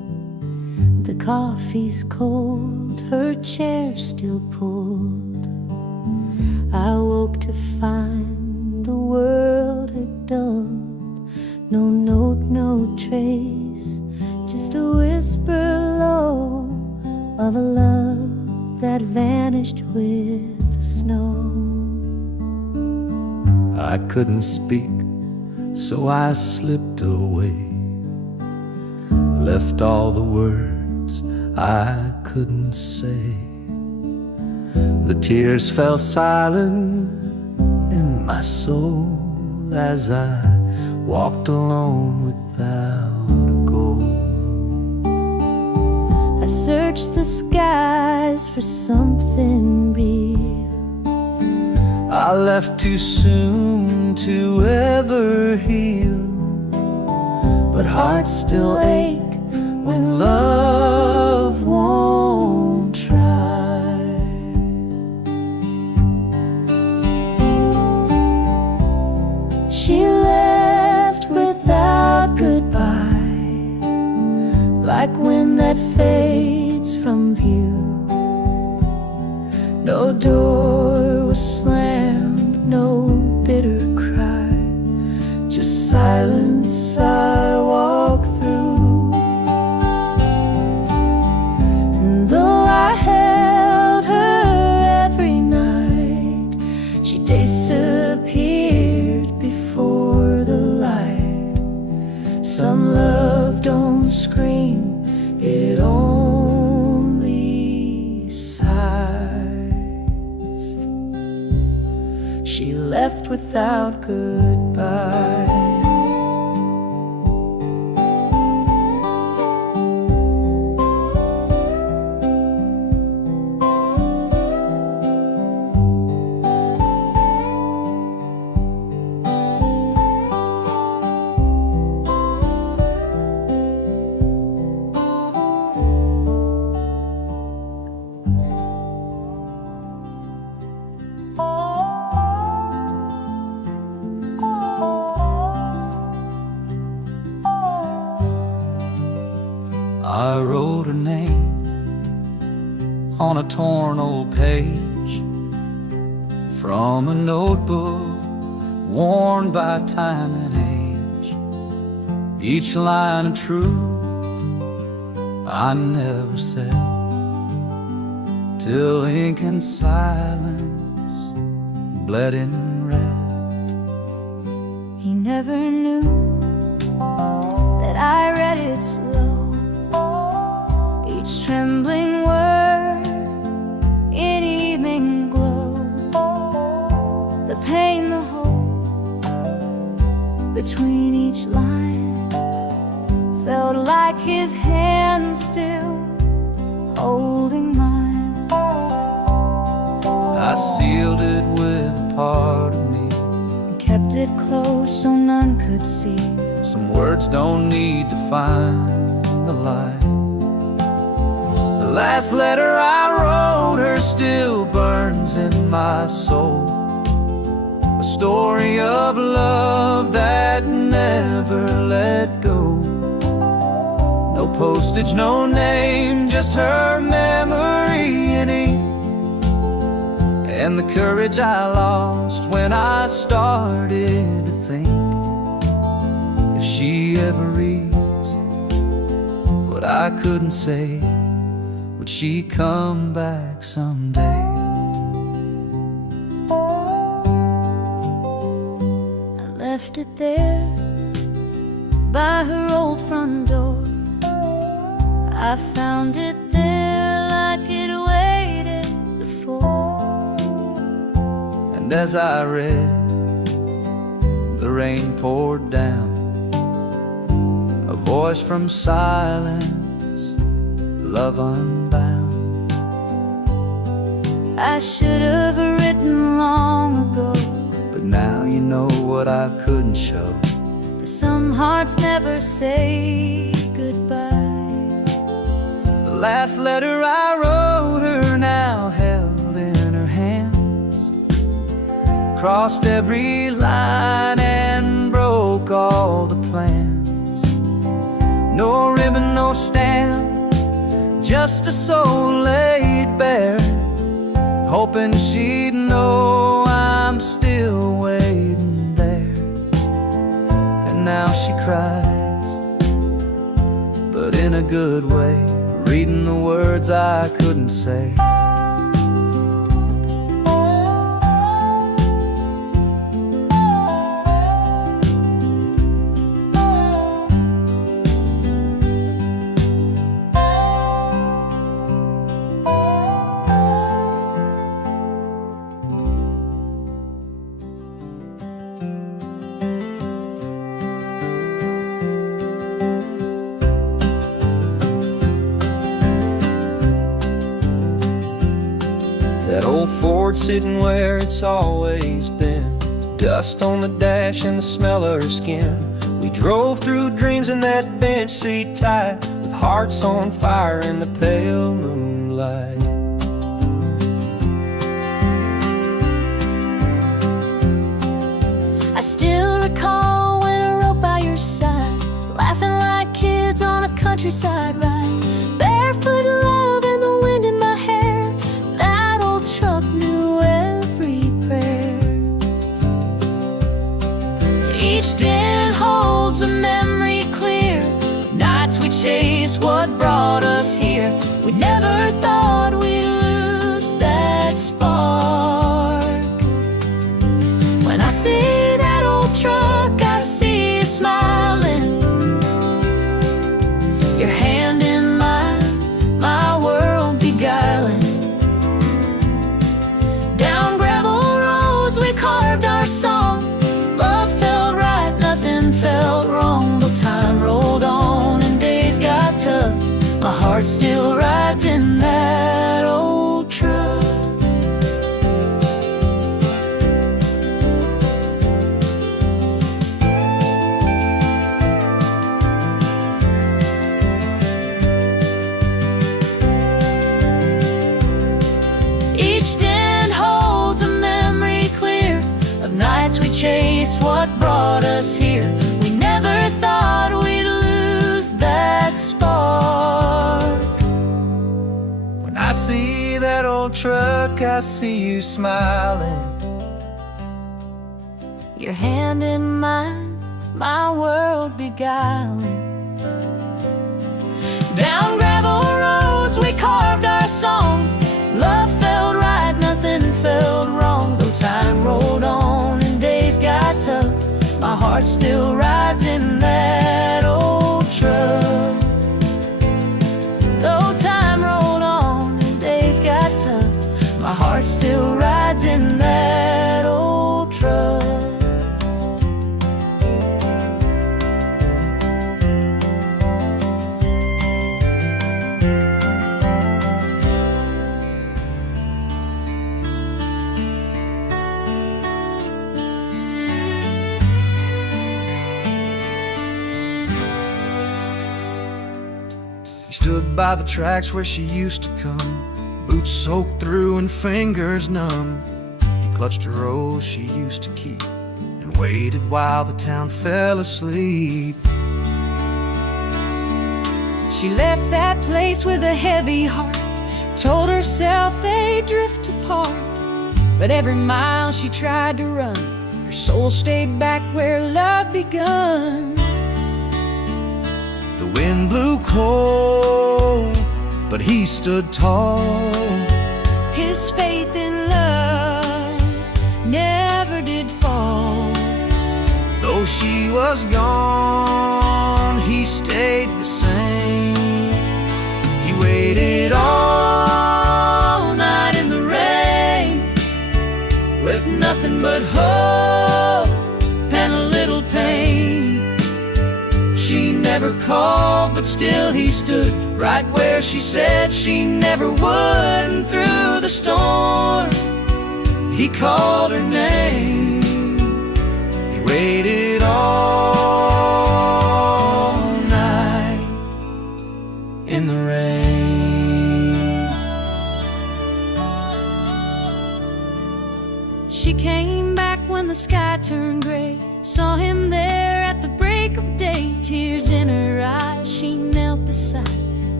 coffee's cold, her chair still pulled. I woke to find the world had dulled. No note, no trace, just a whisper low of a love that vanished with the snow. I couldn't speak, so I slipped away, left all the words I couldn't say. The tears fell silent in my soul as I walked alone without a goal. I searched the skies for something real. I left too soon to ever heal, but hearts still ache when love won't try. She left without goodbye, like wind that fades from view. No door was slammed, no bitter cry, just silence I walk through. And though I held her every night, she disappeared before the light. Some love don't scream, it only sighs. She left without goodbye. I wrote her name on a torn old page from a notebook worn by time and age. Each line of truth I never said, till ink and silence bled in red. He never knew that I read it slow, each trembling word in evening glow. The pain, the hope between each line felt like his hand still holding mine. I sealed it with a part of me, And kept it close so none could see. some words don't need to find the light. The last letter I wrote her still burns in my soul, a story of love that never let go. No postage, no name, just her memory in ink, and the courage I lost when I started to think, if she ever reads what I couldn't say, would she come back someday? I left it there by her old front door. I found it there like it waited before. And as I read, the rain poured down, a voice from silence, love unbound. I should have written long ago, But now you know what I couldn't show. that some hearts never say goodbye. The last letter I wrote her now held in her hands, crossed every line and broke all the plans. No ribbon, no stamp, just a soul laid bare, hoping she'd know I'm still waiting there. And now she cries, but in a good way, reading the words I couldn't say. That old Ford sitting where it's always been, dust on the dash and the smell of her skin. We drove through dreams in that bench seat tight, with hearts on fire in the pale moonlight. I still recall when I rode by your side, laughing like kids on a countryside ride, barefoot love and the wind in my hair. That old truck knew every prayer. Each dent holds a memory clear of nights we chased what brought us here. We never thought we'd lose that spark. When I see that old truck, I see you smiling, your hand in mine, my world beguiling. Down gravel roads we carved our song. Love felt right, nothing felt wrong. Though time rolled on and days got tough, my heart still rides in that old truck. Each dent holds a memory clear of nights we chased what brought us here. We never thought we'd lose that spark. When I see that old truck, I see you smiling, Your hand in mine, my world beguiling. Down gravel roads we carved our song. Love felt right, nothing felt wrong. Though time rolled on and days got tough, my heart still rides in that old truck. Though time rolled on and days got tough, my heart still rides in that old truck. He stood by the tracks where she used to come, boots soaked through and fingers numb. He clutched a rose she used to keep and waited while the town fell asleep. She left that place with a heavy heart, told herself they'd drift apart. But every mile she tried to run, her soul stayed back where love begun. The wind blew cold, but he stood tall. His faith in love never did fall. Though she was gone, he stayed the same. He waited all night in the rain, With nothing but hope and a little pain. She never called, but still he stood right where she said she never would. And through the storm, he called her name. he waited all Night in the rain. She came back when the sky turned gray, saw him there at the break of day. Tears in her eyes, she knelt beside and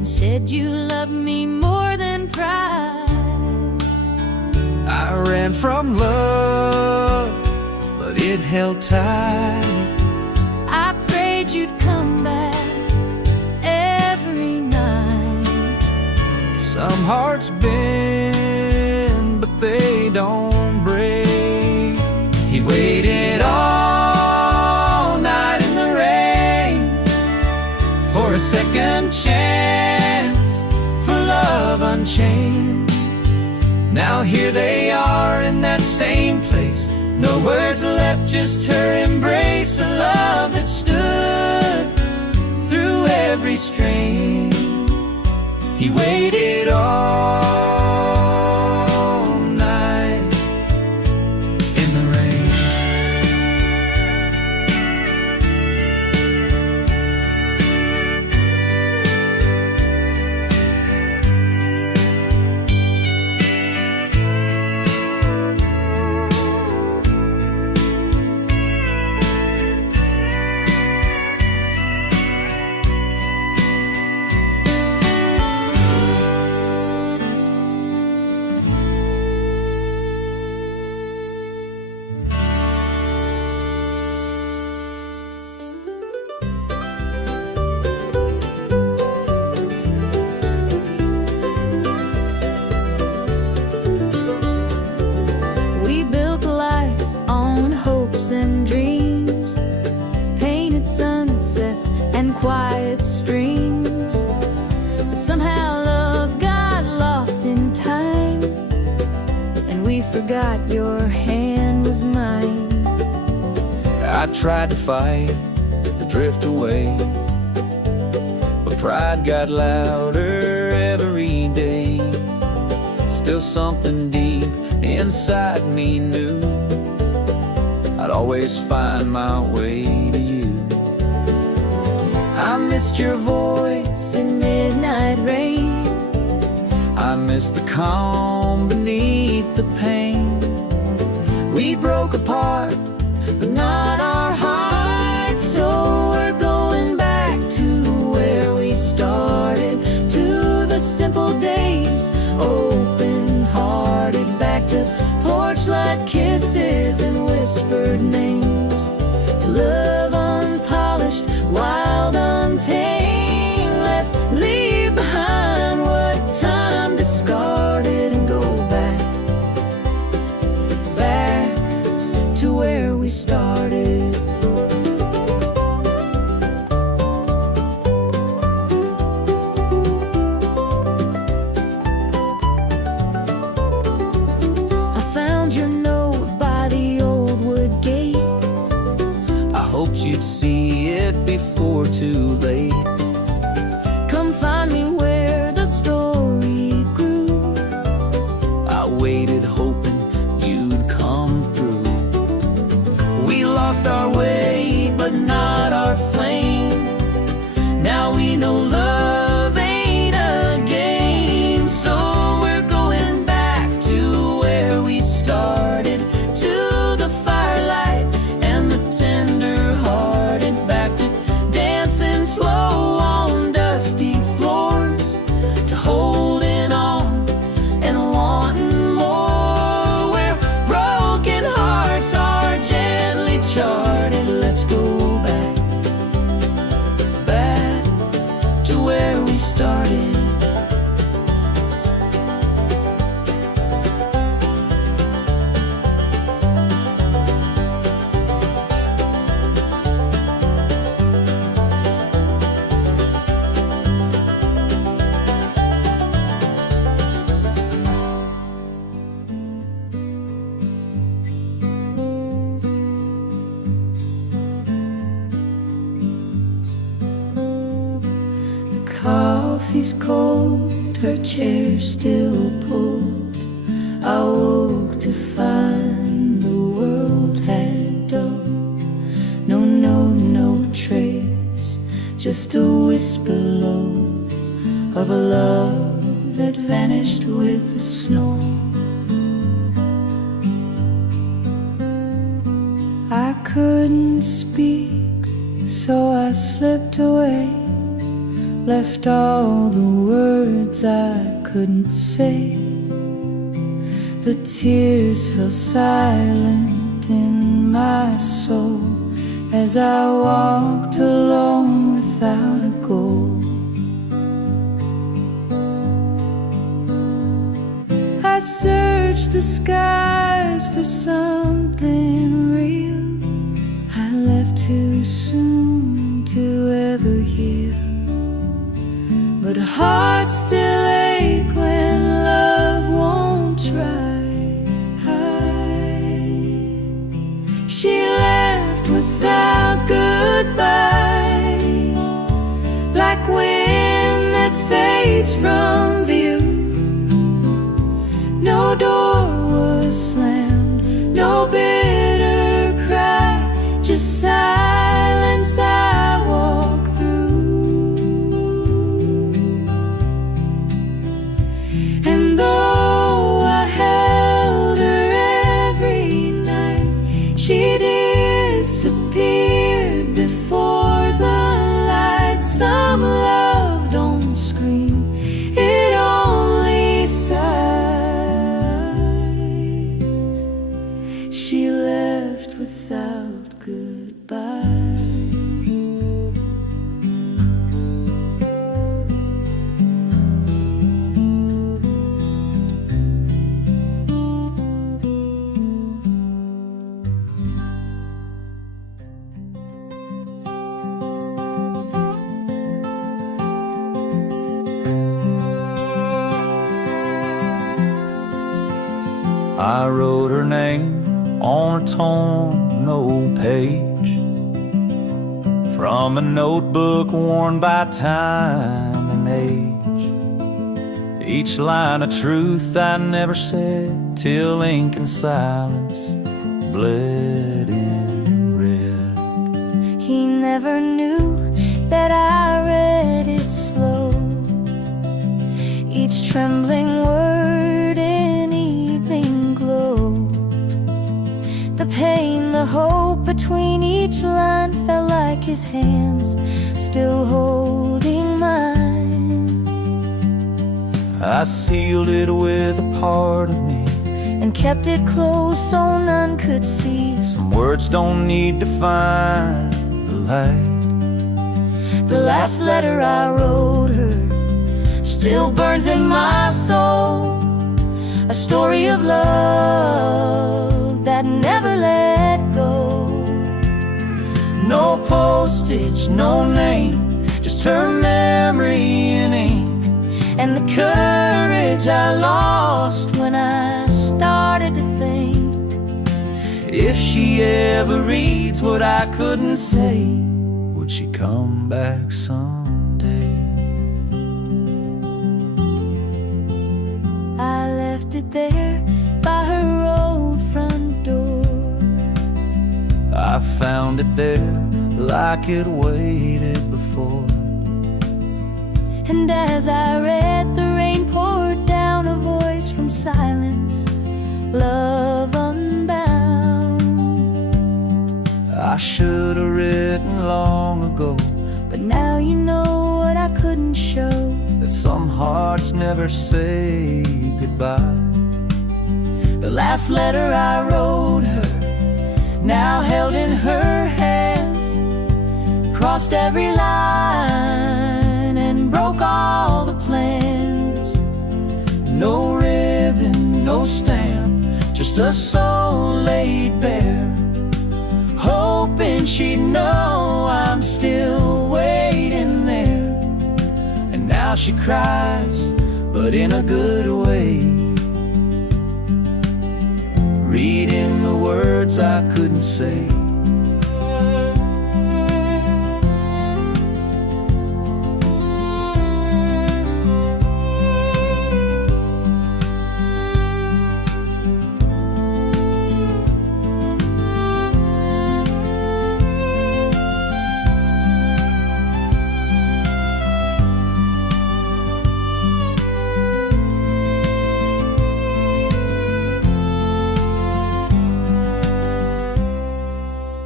said you loved me more than pride. I ran from love, but it held tight. I prayed you'd come back every night. Some hearts bend, but they don't break. He waited all night in the rain for a second chance, for love unchained. Now here they are in that same place. No words left, just her embrace. A love that stood through every strain. He waited all night in the rain. We built a life on hopes and dreams, painted sunsets and quiet streams. But somehow love got lost in time, and we forgot your hand was mine. I tried to fight the drift away, but pride got louder every day. Still something deep inside me knew I'd always find my way to you. I missed your voice in midnight rain. I missed the calm beneath the pain. We broke apart, but not our hearts. So we're going back to where we started, to the simple days, open-hearted, back to porch light kisses and whispered names, to love unpolished, wild, untamed. Let's leave behind what time discarded and go back, back to where we started. I found your note by the old wood gate. I hoped you'd see it before too late. Come find me where the story grew. I waited hoping you'd come through. We lost our way, but not our flame. Now we know love ain't a game. So we're going back to where we started, to the firelight and the tender-hearted, back to dancing slow on dusty floors, to holding on and wanting more, where broken hearts are gently charted. Let's go back, back to where we started. The coffee's cold, her chair still pulled. I woke to find the world had dulled. No trace, just a whisper low of a love that vanished with the snow. I couldn't speak, so I slipped away, left all the words I couldn't say. The tears fell silent in my soul as I walked alone without a goal. I searched the skies for something real. I left too soon to ever heal, but hearts still ache when love won't try. She left without goodbye, like wind that fades from view. No door was slammed, no bitter cry, just silence I walk through. And though I held her every night, she disappeared before the light. Some love don't scream, it only sighs. She left without goodbye. I wrote her name on a torn old page from a notebook worn by time and age. Each line of truth I never said till ink and silence bled in red. He never knew that I read it slow, each trembling word in evening glow. The pain, the hope between each line felt like his hands still holding mine. I sealed it with a part of me and kept it close so none could see. Some words don't need to find the light. The last letter I wrote her still burns in my soul, a story of love that never let go. No postage, no name, just her memory in ink, and the courage I lost when I started to think. If she ever reads what I couldn't say, would she come back someday? I left it there by her old front door. I found it there like it waited before. And as I read, the rain poured down, a voice from silence, love unbound. I should have written long ago, but now you know what I couldn't show, that some hearts never say goodbye. the last letter I wrote her, now held in her hands, crossed every line and broke all the plans. No ribbon, no stamp, just a soul laid bare, hoping she'd know I'm still waiting there. And now she cries, but in a good way, reading the words I couldn't say.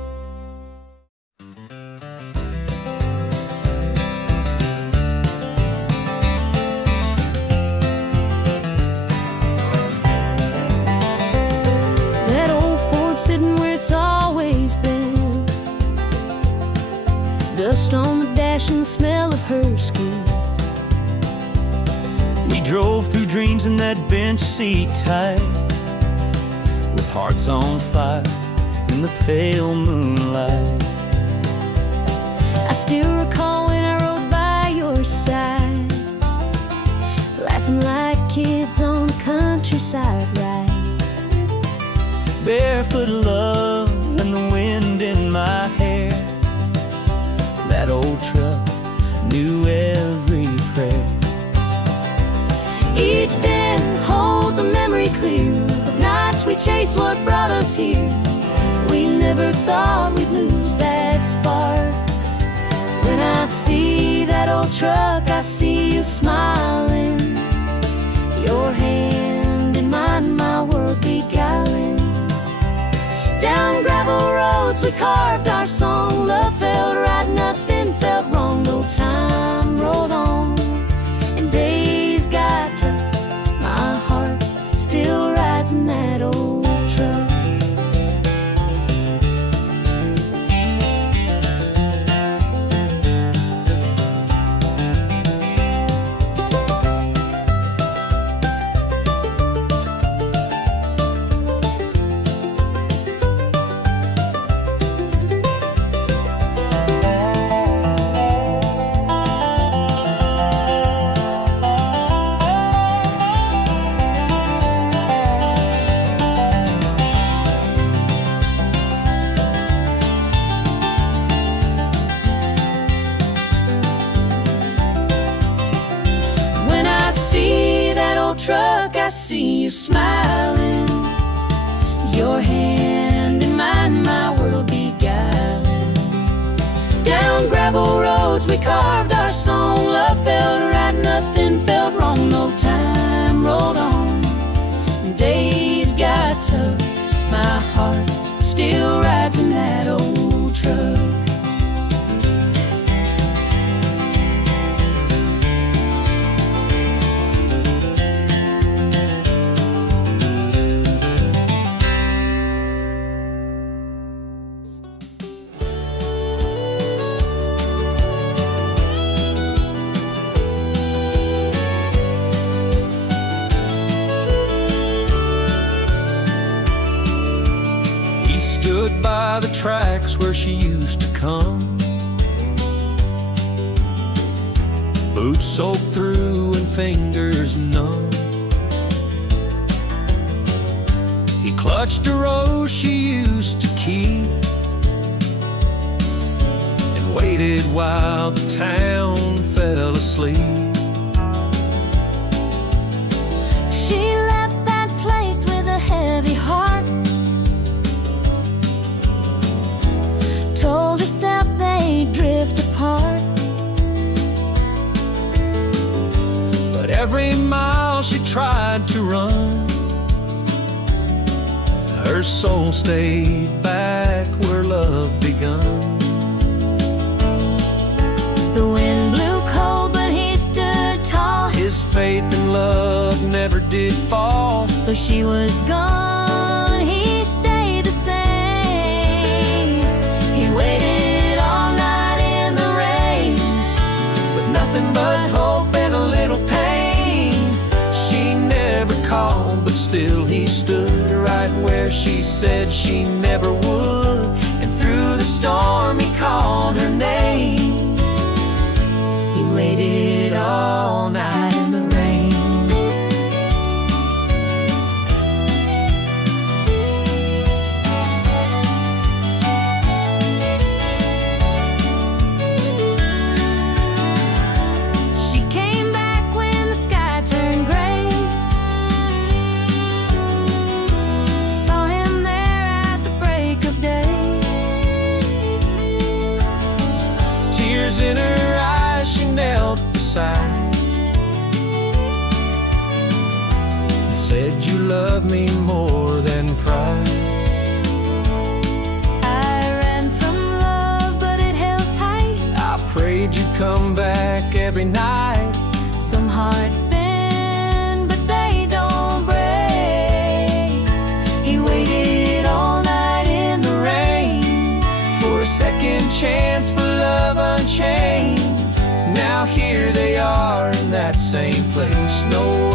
drove through dreams in that bench seat tight, with hearts on fire in the pale moonlight. I still recall when I rode by your side, laughing like kids on the countryside ride. Barefoot love and the wind in my hair, that old truck knew every prayer. Each den holds a memory clear of nights we chased what brought us here. We never thought we'd lose that spark. When I see that old truck, I see you smiling, your hand in mine, my world beguiling. Down gravel roads we carved our song. Love felt right, nothing felt wrong. No time rolled on and days got tough. My heart still rides in that old truck. Truck, I see you smiling, your hand in mine, my world beguiling. Down gravel roads we carved our song. Love felt right, nothing felt wrong. No time rolled on, days got tough. My heart still rides in that old truck. Stood by the tracks where she used to come, boots soaked through and fingers numb. He clutched a rose she used to keep and waited while the town fell asleep. She left that place with a heavy heart, told herself they'd drift apart. But every mile she tried to run, her soul stayed back where love begun. The wind blew cold, but he stood tall. His faith and love never did fall. Though she was gone, he stayed the same. He waited all night in the rain, With nothing but hope and a little pain. She never called, but still he stood right where she said she never would. And through the storm he called her name. he waited all night in the rain. She came back when the sky turned gray, saw him there at the break of day. Tears in her eyes, she knelt beside and said, "You love me more than pride." I ran from love, but it held tight. I prayed you'd come back every night. Some hearts bend, but they don't break. He waited all night in the rain For a second chance, for love unchained. Now here they are in that same place. No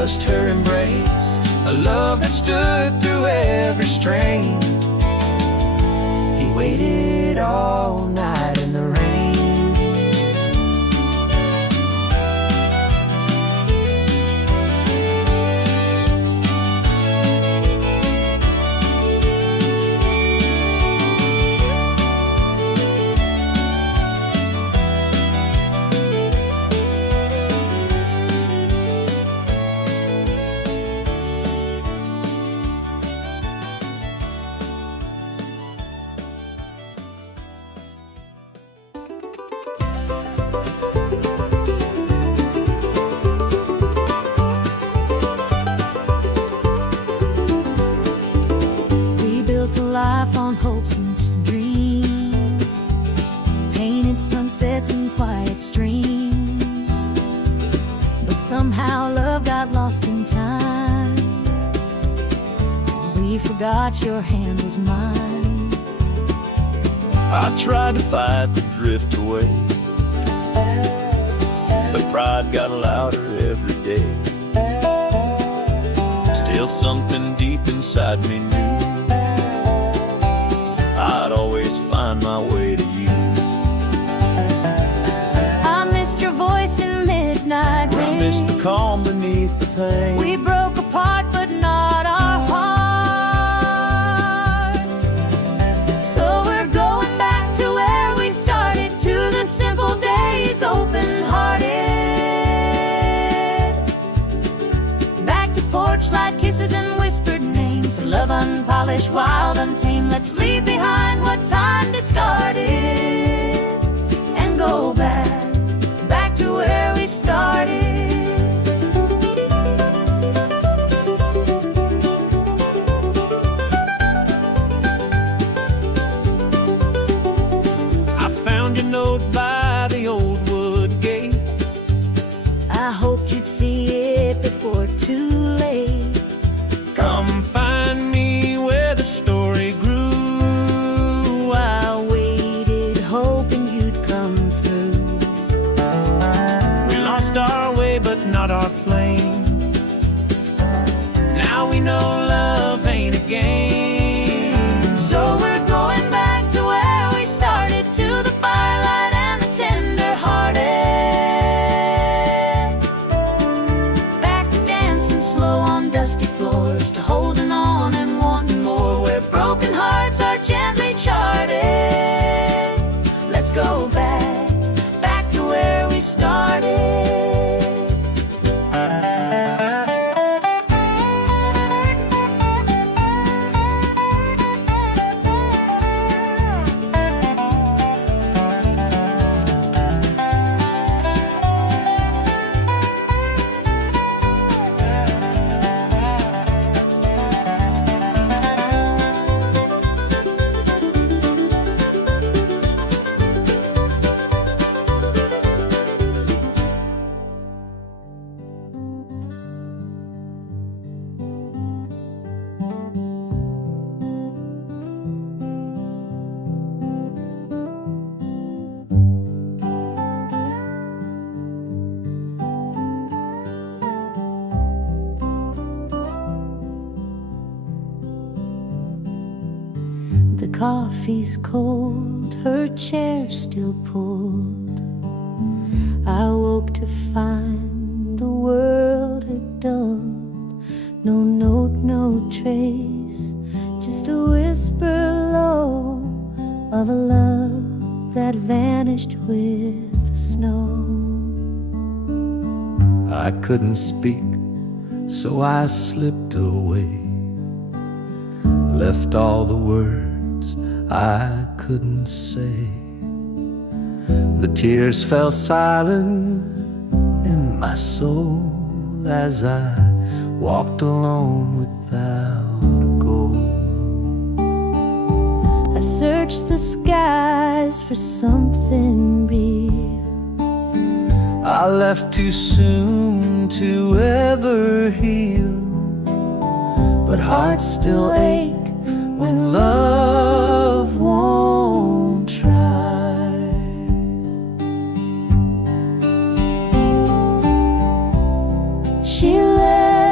just her embrace, a love that stood through every strain. He waited all night in the rain. Life on hopes and dreams, painted sunsets and quiet streams, but somehow love got lost in time. We forgot your hand was mine. I tried to fight the drift away, but pride got louder every day. Still something deep inside me knew I'd always find my way to you. I missed your voice in midnight rain. I missed the calm beneath the pain. We broke apart, but not our heart. So we're going back to where we started, to the simple days, open-hearted. Back to porch light kisses and whispered names, love unpolished, wild, untamed. Let's leave behind what time discarded and go back to where we started. I found your note by the old wood gate. I hoped you'd see it before too late. Come find me where the story grew. I waited, hoping you'd come through. We lost our way, but not our flame. Now we know love ain't a game. So we're going back to where we started, to the firelight and the tender-hearted. Back to dancing slow on dusty floors, to holding on and wanting more, where broken hearts are gently charted. Let's go back to where we started. The coffee's cold, her chair still pulled. I woke to find the world had dulled. No note, no trace, just a whisper low of a love that vanished with the snow. I couldn't speak, so I slipped away, left all the words I couldn't say. The tears fell silent in my soul as I walked alone without a goal. I searched the skies for something real. I left too soon to ever heal, but hearts still ache when love won't try. She left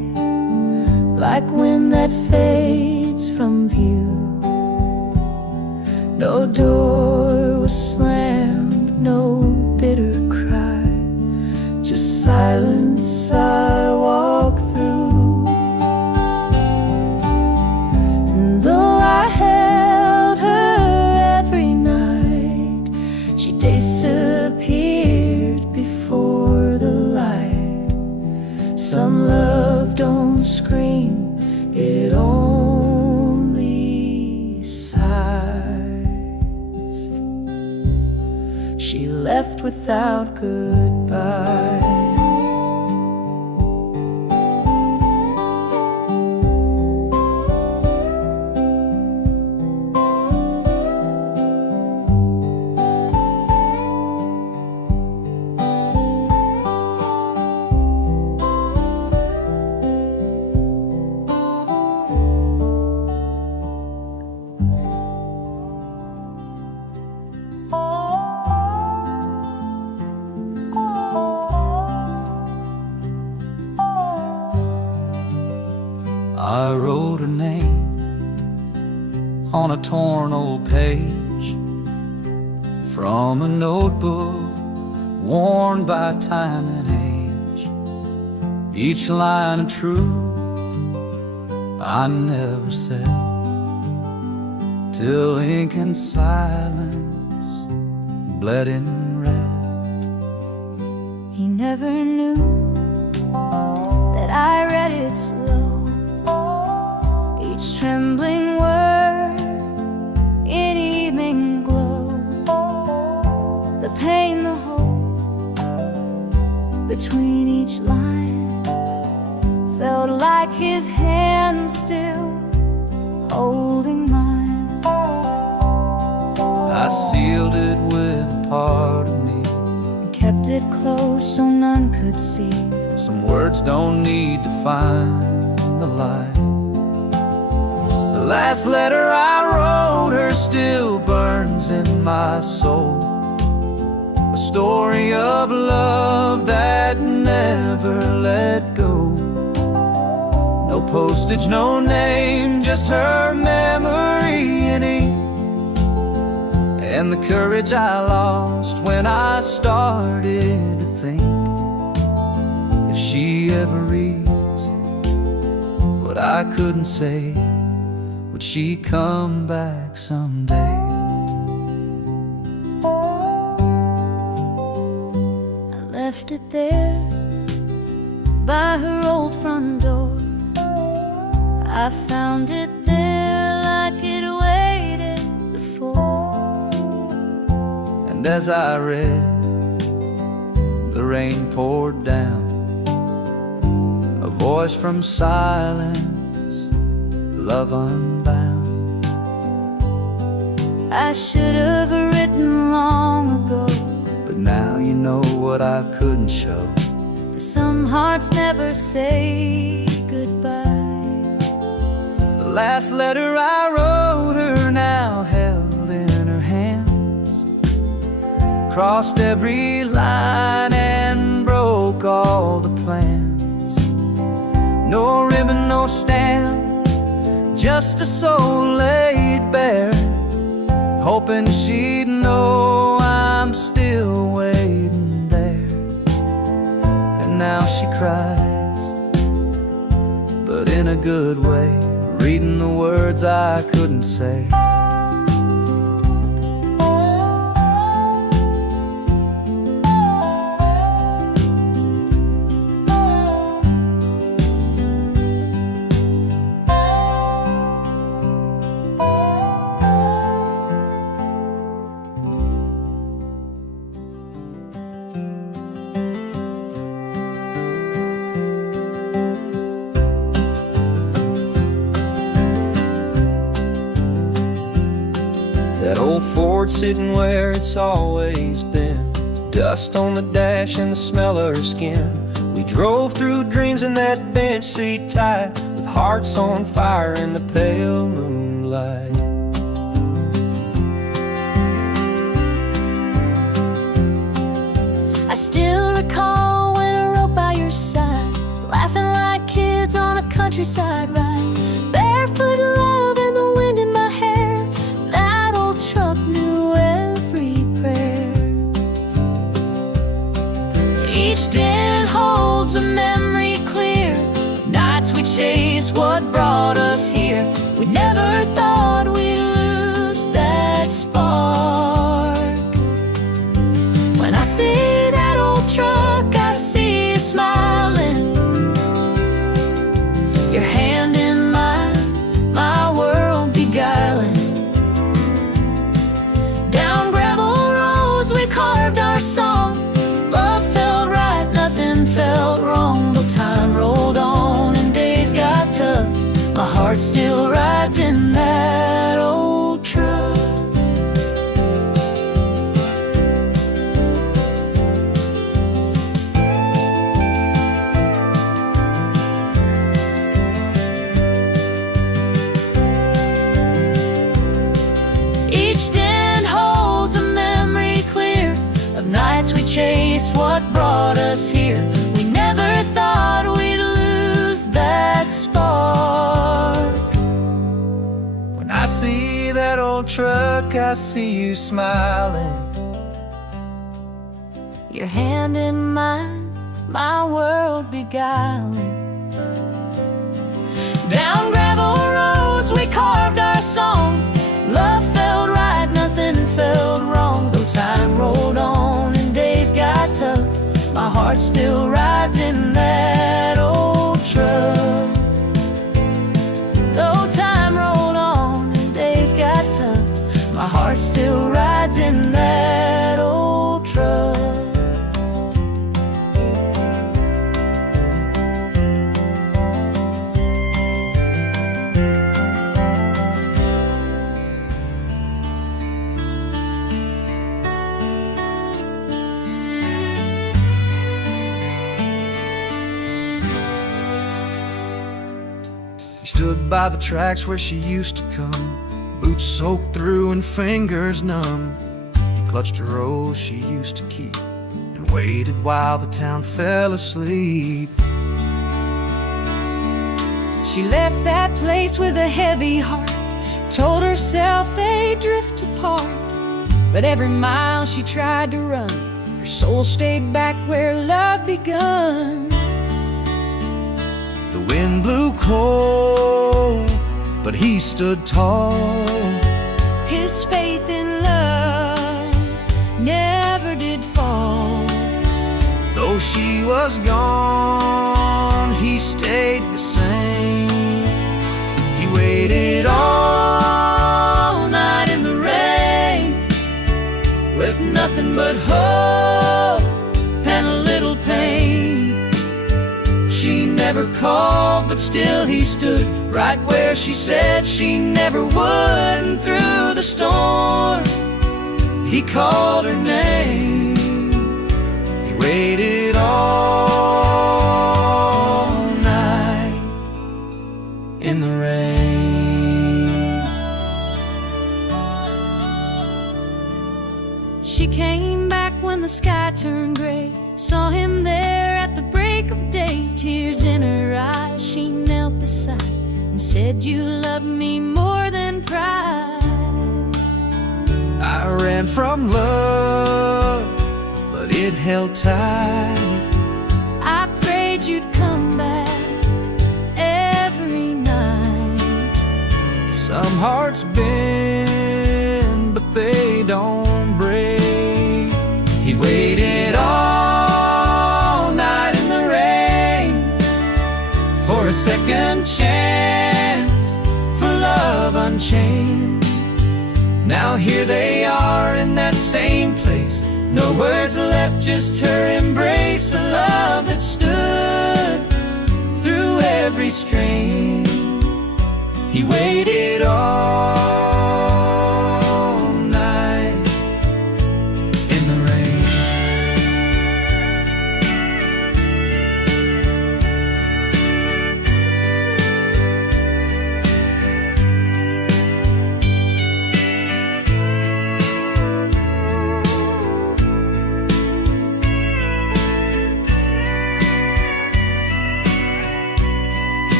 like wind that fades from view. No door was slammed, no bitter cry, just silence I walk through. And though I held her every night, she disappeared before the light. Some love don't scream, it only sighs. She left without goodbye. I wrote her name on a torn old page from a notebook worn by time and age. Each line of truth I never said, till ink and silence bled in red. He never knew that I read it slow, each trembling word in evening glow. The pain, the hope between each line felt like his hand still holding mine. I sealed it with a part of me, And kept it close so none could see. some words don't need to find the light. The last letter I wrote her still burns in my soul, a story of love that never let go. No postage, no name, just her memory in ink, and the courage I lost when I started to think, if she ever reads what I couldn't say, would she come back someday? I left it there by her old front door. I found it there like it waited before. And as I read, the rain poured down, a voice from silence, love unbound. I should have written long ago, But now you know what I couldn't show. that some hearts never say goodbye. The last letter I wrote her now held in her hands, crossed every line and broke all the plans. No ribbon, no stamp, just a soul laid bare, hoping she'd know I'm still waiting there. And now she cries, but in a good way, reading the words I couldn't say. That old Ford sitting where it's always been, dust on the dash and the smell of her skin. We drove through dreams in that bench seat tight, with hearts on fire in the pale moonlight. I still recall when I rode by your side, laughing like kids woods on a countryside ride, barefoot love and the wind in my hair. That old truck knew every prayer. Each den holds a memory clear of nights we chased what brought us here. We never thought we'd lose that spark. When I see that old truck, I see you smiling, your hand in mine, my world beguiling. Down gravel roads we carved our song. Love felt right, nothing felt wrong. Though time rolled on and days got tough, my heart still rides in that old truck. Each den holds a memory clear of nights we chased what brought us here. We never thought we'd lose that spark. When I see that old truck, I see you smiling, Your hand in mine, my world beguiling. Down gravel roads we carved our song. Love felt right, nothing felt wrong. Though time rolled on and days got tough, my heart still rides in that old truck. Though time rolled on and days got tough, my heart still rides in that old truck. He stood by the tracks where she used to come, boots soaked through and fingers numb. He clutched a rose she used to keep and waited while the town fell asleep. She left that place with a heavy heart, told herself they'd drift apart. But every mile she tried to run, her soul stayed back where love begun. The wind blew cold, but he stood tall. His faith in love never did fall. Though she was gone, he stayed the same. He waited all night in the rain, With nothing but hope and a little pain. she never called, but still he stood right where she said she never would. And through the storm, he called her name. He waited all night in the rain. She came back when the sky turned gray, saw him there at the break of day. Tears in her eyes, she knelt beside and said, "You love me more than pride." I ran from love, but it held tight. I prayed you'd come back every night. Some hearts bend, but they don't break. He waited all night in the rain for a second chance, for love unchained. Now here they are in that same place, no words left, just her embrace. A love that stood through every strain. He waited all night in the rain.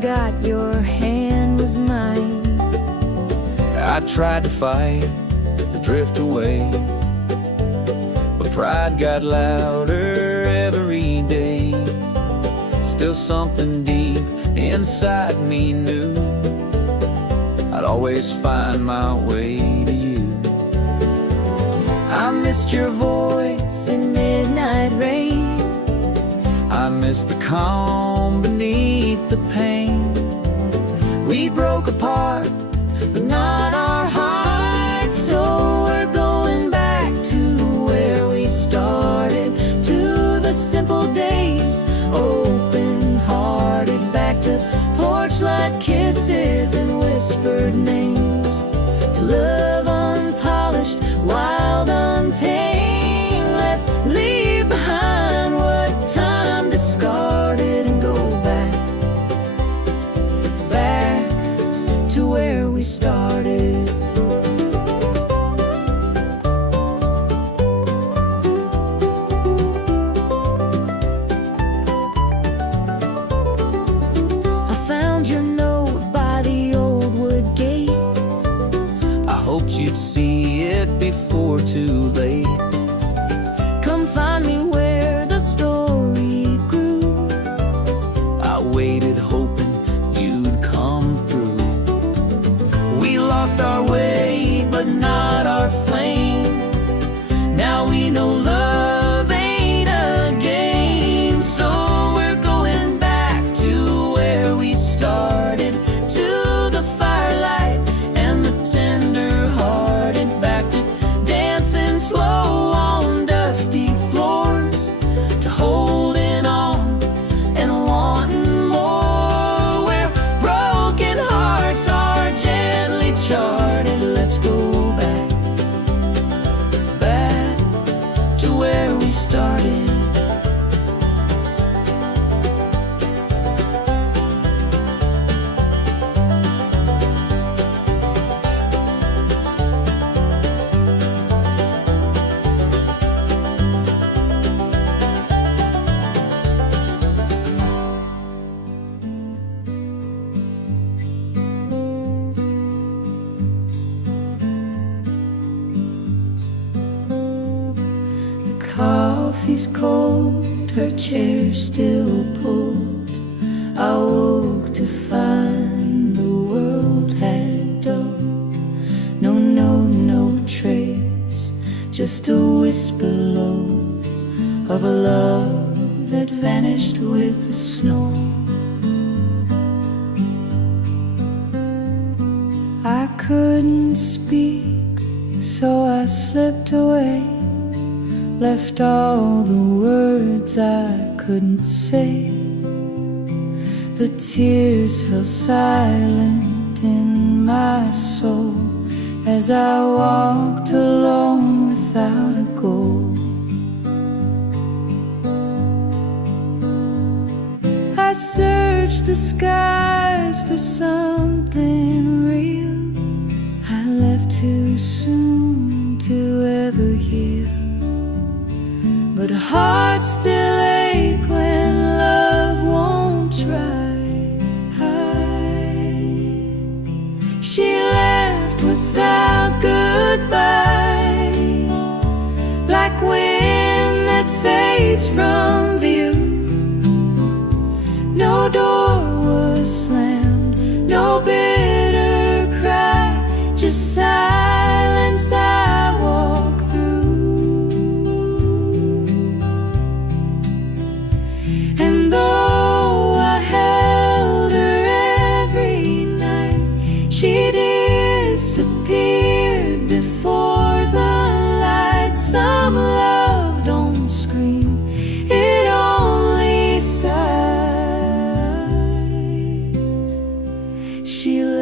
forgot your hand was mine. I tried to fight, to drift away, but pride got louder every day. Still something deep inside me knew I'd always find my way to you. I missed your voice in midnight rain. I miss the calm beneath the pain. We broke apart, but not our hearts. So we're going back to where we started, to the simple days, open-hearted, back to porch light kisses and whispered names, to love unpolished, wild, untamed. Let's leave behind what time discarded and go back to where we started. I found your note by the old wood gate. I hoped you'd see it before too late. Come find me where the story grew. I waited hoping you'd come through. We lost our way, but not our flame. Now we know love ain't a game. So we're going back to where we started, to the firelight and the tender-hearted, back to dancing slow on dusty floors, to holding on and wanting more, where broken hearts are gently charted. Let's go back to where we started. Coffee's cold, her chair still pulled. I woke to find the world had dulled. No note, no trace, just a whisper low of a love that vanished with the snow. I couldn't speak, so I slipped away, left all the words I couldn't say. The tears fell silent in my soul as I walked alone without a goal. I searched the skies for something real. I left too soon to ever heal, but hearts still ache when love won't try. She left without goodbye, like wind that fades from view. No door was slammed, no bitter cry, just silence I walk through. And though I held her every night, she disappeared before the light. Some love don't scream, it only sighs. She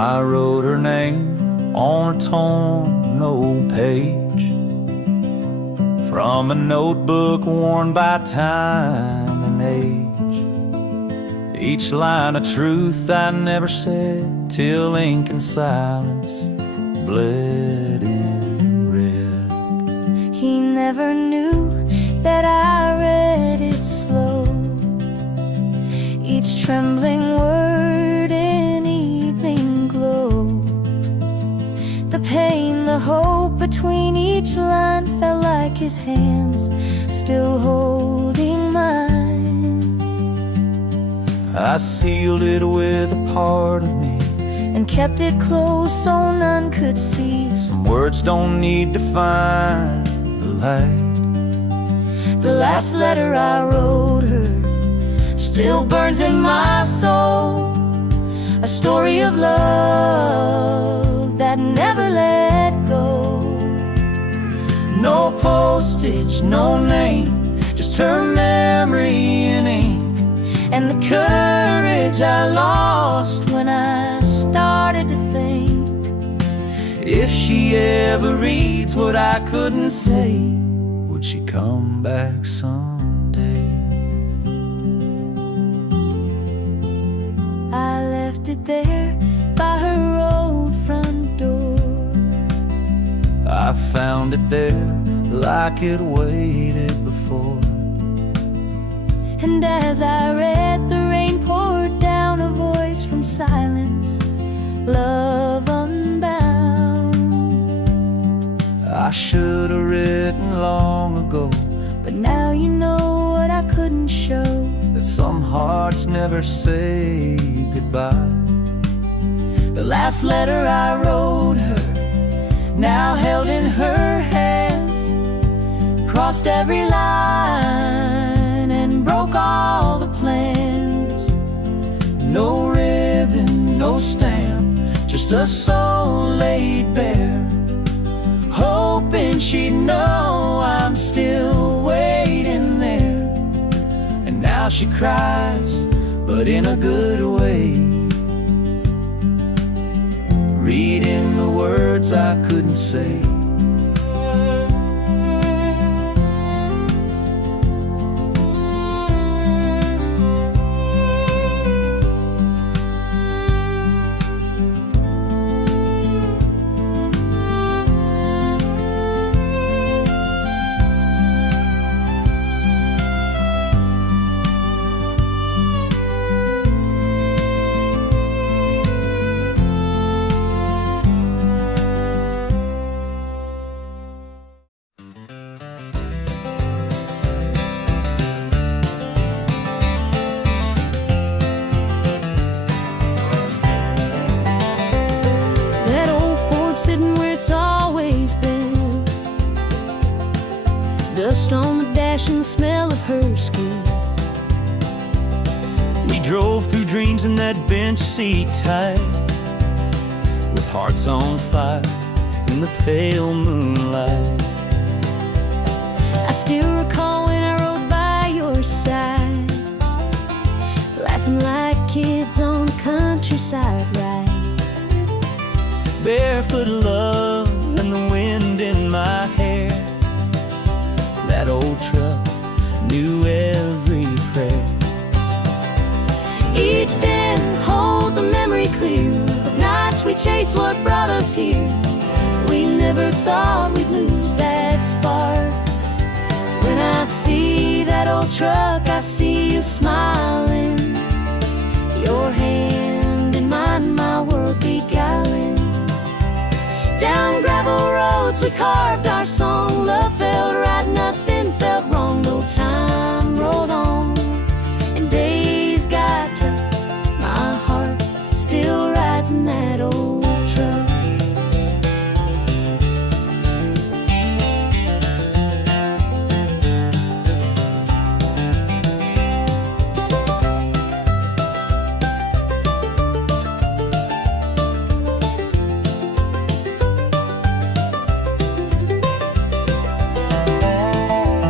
I wrote her name on a torn old page from a notebook worn by time and age. Each line of truth I never said till ink and silence bled in red. He never knew that I read it slow, each trembling word in evening glow. The pain, the hope between each line felt like his hands still holding mine. I sealed it with a part of me and kept it close so none could see. Some words don't need to find the light. The last letter I wrote her still burns in my soul, a story of love that never let go. No postage, no name, just her memory in ink, and the courage I lost when I started to think. if she ever reads what I couldn't say, would she come back someday? I left it there by her old front door. I found it there like it waited before. And as I read, the rain poured down, a voice from silence, love unbound. I should have written long ago, But now you know what I couldn't show, that some hearts never say goodbye. the last letter I wrote her, now held in her hands, crossed every line and broke all the plans. No ribbon, no stamp, just a soul laid bare, hoping she'd know I'm still waiting there. and now she cries, but in a good way, reading the words I couldn't say. That old Ford sitting where it's always been, dust on the dash and the smell of her skin. We drove through dreams in that bench seat tight, with hearts on fire in the pale moonlight. I still recall when I rode by your side, laughing like kids on a countryside ride. Barefoot love and the wind in my hair. That old truck knew every prayer. Each den holds a memory clear of nights we chased what brought us here. We never thought we'd lose that spark. When I see that old truck, I see you smiling, your hand in mine, my world beguiling. Down gravel roads we carved our song, love felt right, nothing felt wrong. No time rolled on and days got tough, my heart still rides in that old truck.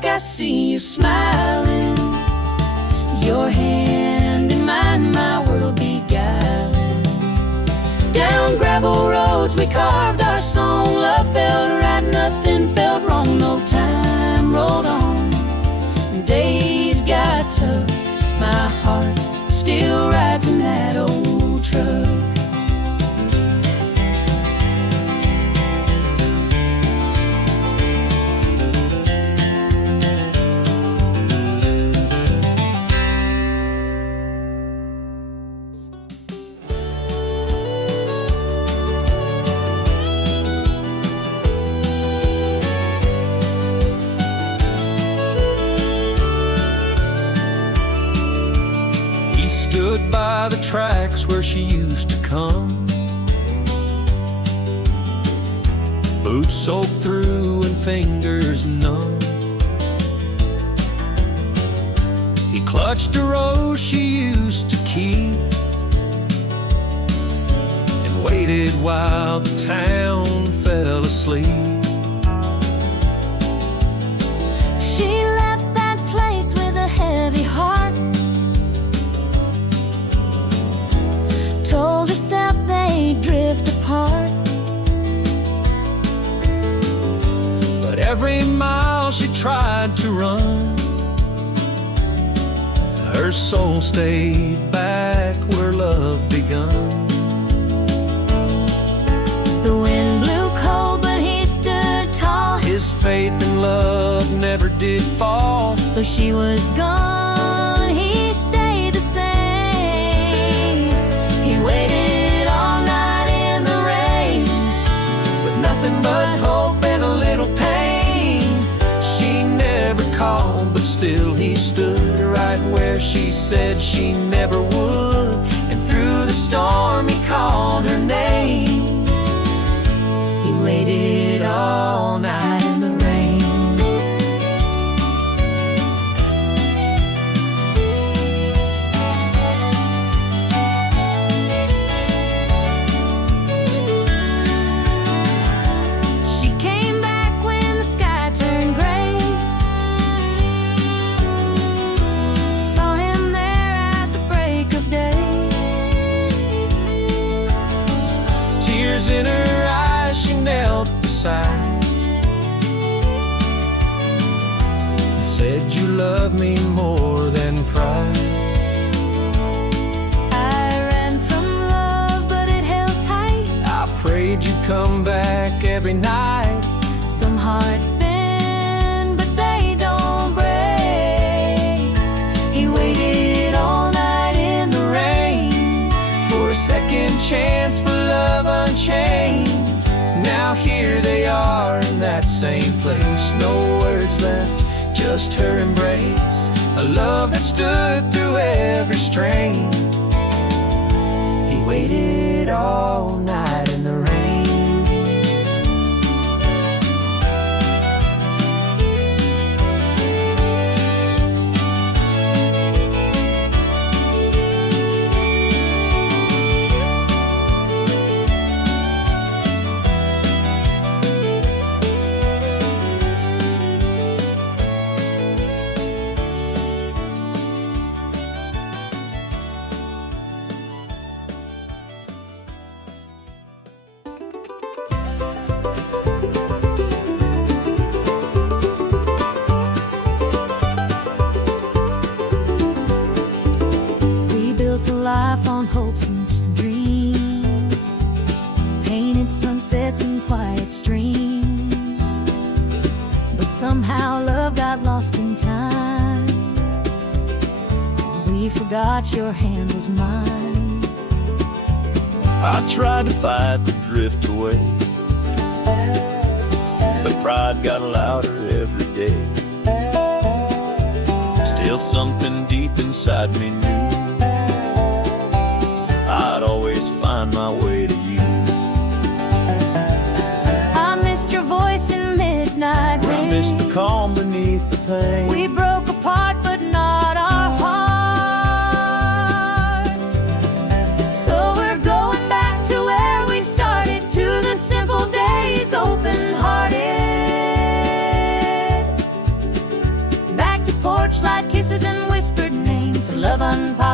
look, I see you smiling. Your hand in mine, my world beguiling. Down gravel roads we carved our song. Love felt right, nothing felt wrong. No time rolled on. Days got tough. My heart still rides in that old truck. Stood by the tracks where she used to come, boots soaked through and fingers numb. He clutched a rose she used to keep and waited while the town fell asleep. She left that place with a heavy heart. Told herself they'd drift apart. But every mile she tried to run, her soul stayed back where love begun. The wind blew cold, but he stood tall. His faith in love never did fall. Though she was gone, he stayed the same. He waited all night in the rain, With nothing but hope and a little pain. She never called, but still he stood right where she said she never would. and through the storm he called her name. He waited all night in the rain. She came back when the sky turned gray. Saw him there at the break of day. Tears in her eyes, she knelt beside and said, "You love me more than pride." I ran from love, but it held tight. I prayed you'd come back every night. Some hearts bend, but they don't break. He waited all night in the rain For a second chance for love unchained. Now here they are in that same place. No words left, just her embrace. A love that stood through every strain. He waited all night in the rain. We built a life on hopes and dreams, painted sunsets and quiet streams. But somehow love got lost in time. We forgot your hand was mine. I tried to fight the drift away, but pride got louder every day. Still something deep inside me knew I'd always find my way to you. I missed your voice in midnight rain. I missed the calm beneath the pain. We broke apart, but not our heart. So we're going back to where we started, to the simple days, open-hearted.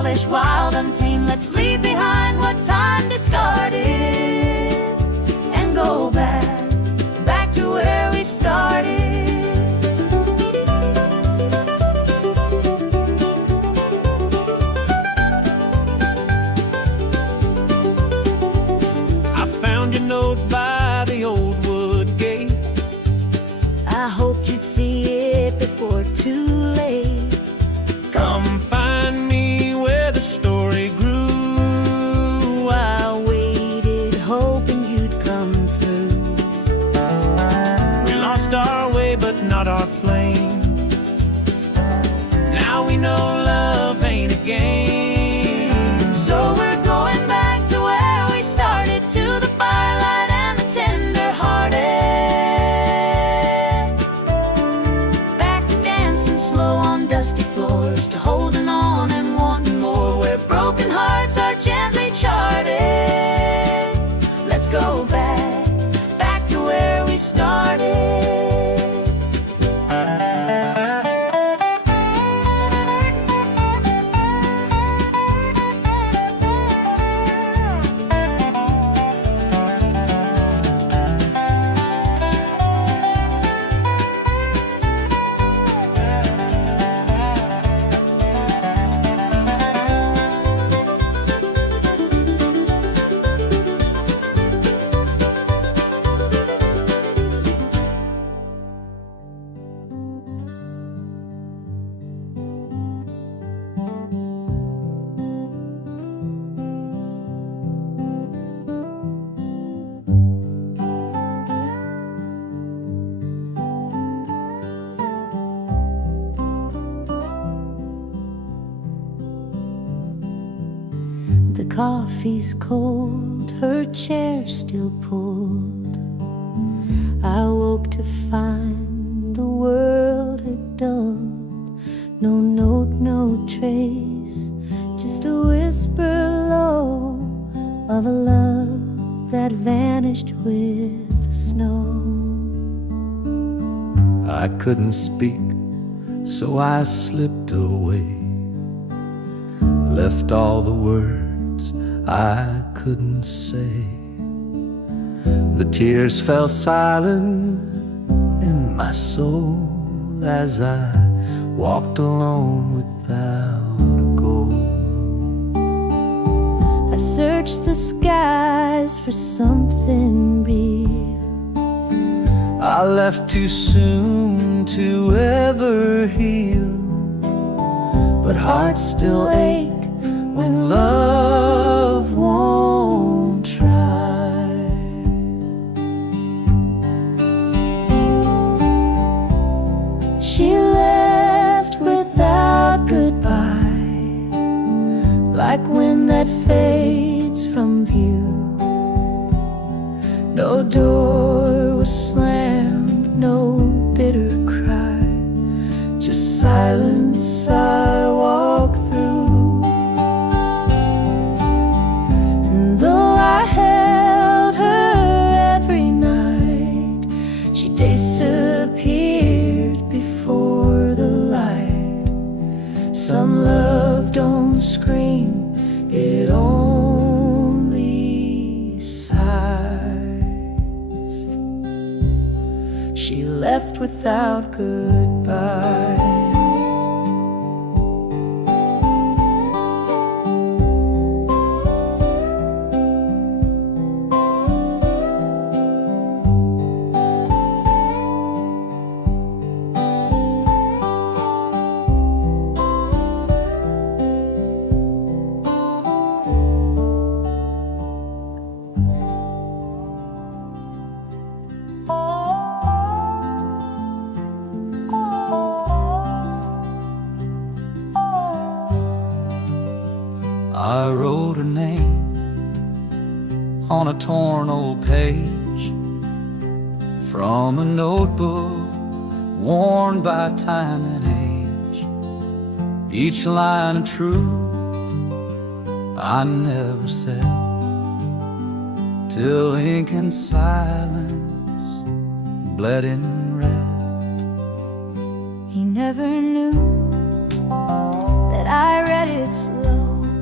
selfish, wild, untamed. Let's leave behind what time discarded and go back to where we started. I found your note by the old wood gate. I hoped you'd see it before too late. Come find me where the story grew. I waited, hoping you'd come through. We lost our way, but not our flame. Now we know love ain't a game. So we're going back to where we started, to the firelight and the tender-hearted. Back to dancing slow on dusty floors, to holding on and wanting more, where broken hearts are gently charted. Let's go back to where we started. The coffee's cold, her chair still pulled. I woke to find the world had dulled. No note, no trace, just a whisper low of a love that vanished with the snow. I couldn't speak, so I slipped away, left all the words I couldn't say. The tears fell silent in my soul as I walked alone without a goal. I searched the skies for something real. I left too soon to ever heal, but hearts still ache when love won't try. She left without goodbye, like wind that fades from view. No door was slammed, no bitter cry, just silence I walk through. And though I held her every night, she disappeared before the light. Some love don't scream, it only sighs. She left without goodbye. I wrote her name on a torn old page from a notebook worn by time and age. Each line a truth I never said, till ink and silence bled in red. He never knew that I read it slow,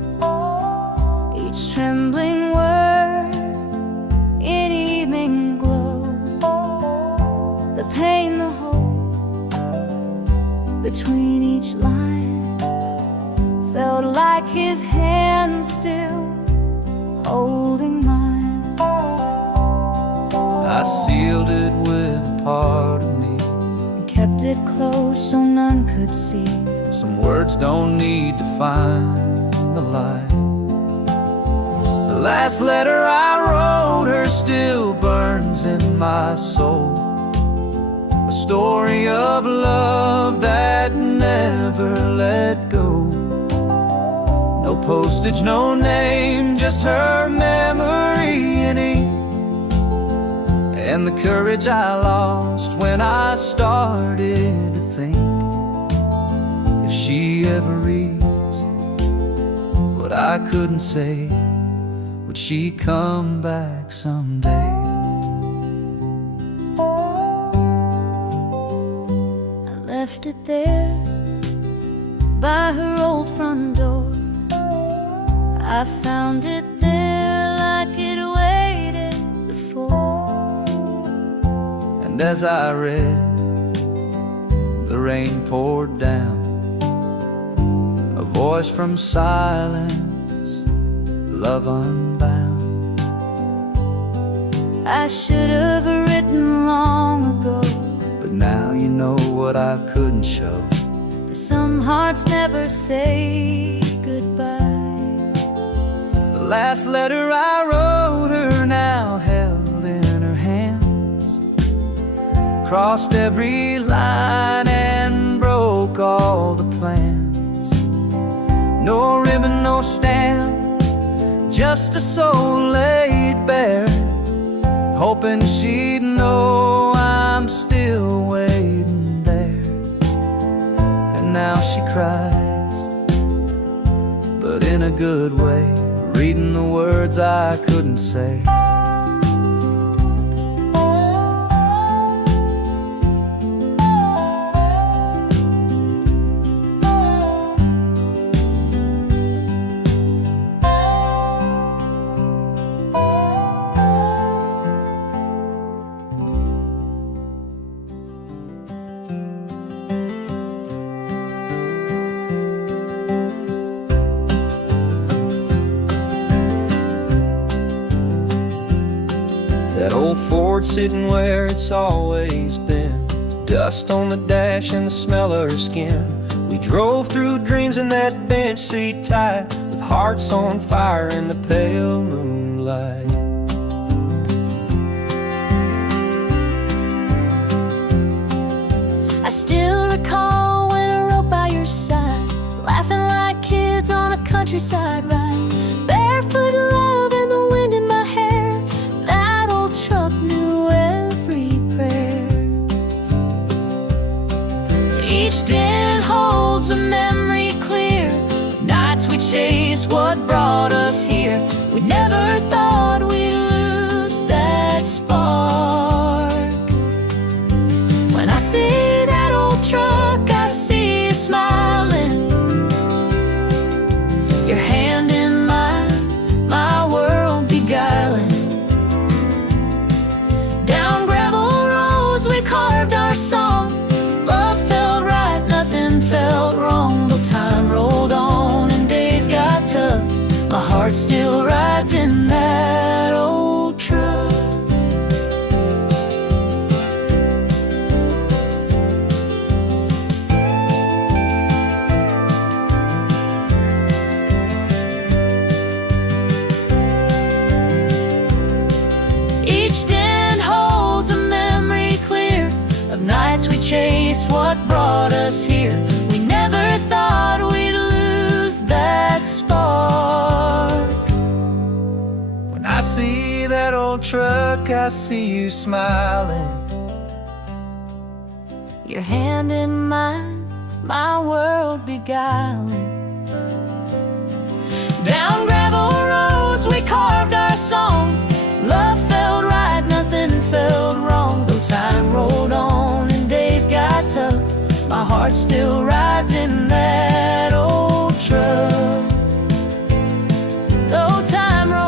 trembling word in evening glow. The pain, the hope between each line felt like his hand still holding mine. I sealed it with a part of me, And kept it close so none could see. some words don't need to find the light. The last letter I wrote her still burns in my soul, a story of love that never let go. No postage, no name, just her memory in ink, and the courage I lost when I started to think, if she ever reads what I couldn't say, would she come back someday? I left it there by her old front door. I found it there like it waited before. And as I read, the rain poured down, a voice from silence, love unbound. I should have written long ago, But now you know what I couldn't show. that some hearts never say goodbye. The last letter I wrote her now held in her hands, crossed every line and broke all the plans. No ribbon, no stamp, just a soul laid bare, hoping she'd know I'm still waiting there. And now she cries, but in a good way, reading the words I couldn't say. That old Ford sitting where it's always been, dust on the dash and the smell of her skin. We drove through dreams in that bench seat tight, with hearts on fire in the pale moonlight. I still recall when I rode by your side, laughing like kids on a countryside ride. Barefoot love and the wind in my hair, that old truck knew every prayer. Each dent holds a memory clear of nights we chased what brought us here. We never thought we'd lose that spark. When I see that old truck, I see you smiling, your hand in mine, my world beguiling. Down gravel roads we carved our song, love felt right, nothing felt wrong. Though time rolled on and days got tough, my heart still rides in that old truck. Nights we chased what brought us here. We never thought we'd lose that spark. When I see that old truck, I see you smiling, your hand in mine, my world beguiling. Down gravel roads we carved our song, love felt right, nothing felt wrong. Though time rolled on and days got tough, my heart still rides in that old truck. Though time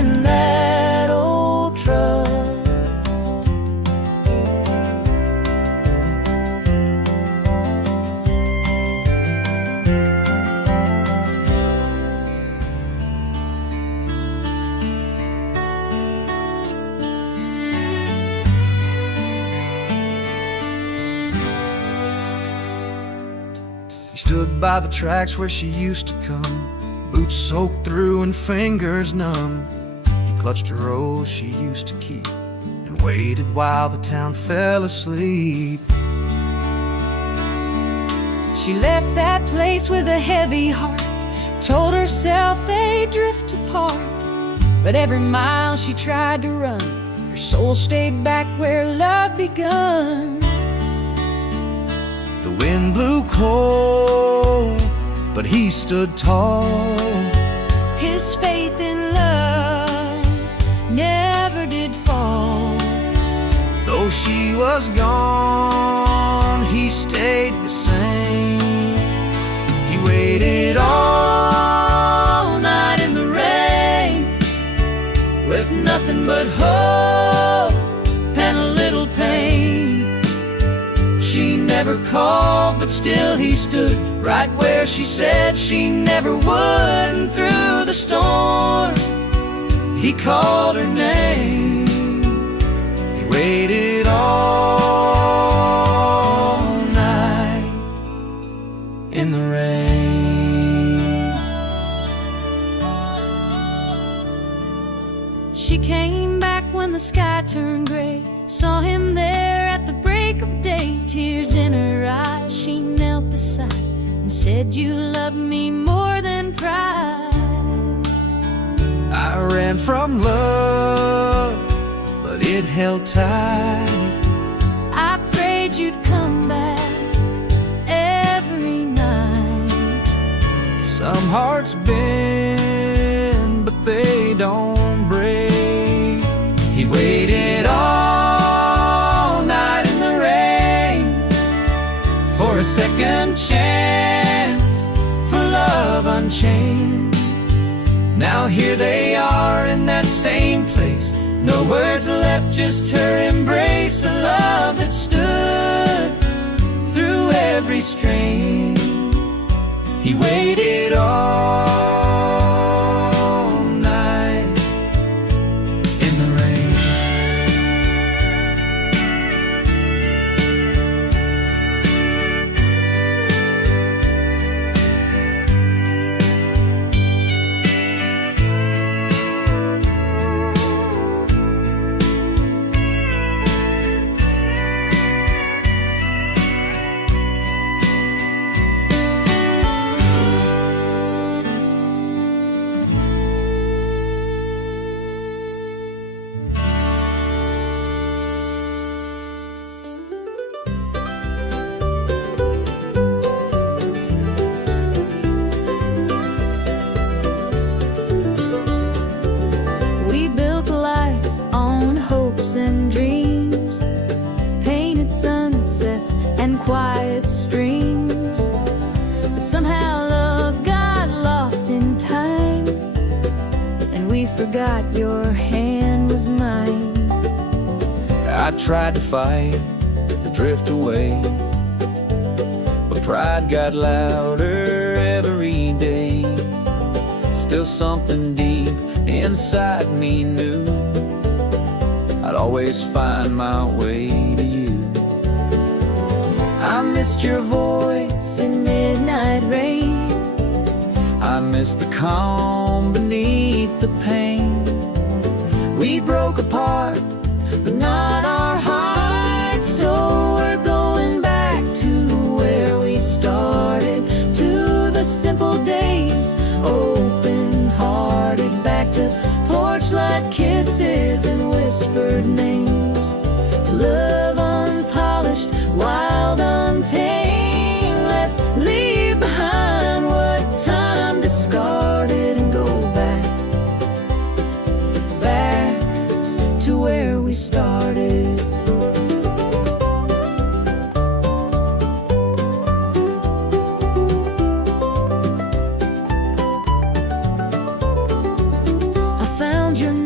in that old truck. He stood by the tracks where she used to come, boots soaked through and fingers numb. He clutched a rose she used to keep and waited while the town fell asleep. She left that place with a heavy heart, told herself they'd drift apart. But every mile she tried to run, her soul stayed back where love begun. The wind blew cold, but he stood tall. His faith in love never did fall. Though she was gone, he stayed the same. He waited all night in the rain, With nothing but hope and a little pain. She never called, but still he stood right where she said she never would. And through the storm, he called her name. He waited all night In the rain, She came back when the sky turned gray, saw him there at the break of day. Tears in her eyes, she knelt beside and said, "You love me more than pride." I ran from love, but it held tight. I prayed you'd come back every night. Some hearts bend, but they don't break. he waited all night in the rain for a second chance, for love unchained. Now here they are in that same place, no words left, just her embrace. A love that stood through every strain. He waited all night in the rain. We built a life on hopes and dreams, painted sunsets and quiet streams. But somehow love got lost in time, and we forgot your hand was mine. I tried to fight, to drift away, but pride got louder every day. Still something deep inside me knew I'd always find my way to you. I missed your voice in midnight rain. I miss the calm beneath the pain. We broke apart, but not our hearts. So we're going back to where we started, to the simple days, open-hearted, back to porch-light kisses and whispered names, to love unpolished, wild, untamed. Let's leave behind what time discarded and go back, back to where we started. I found your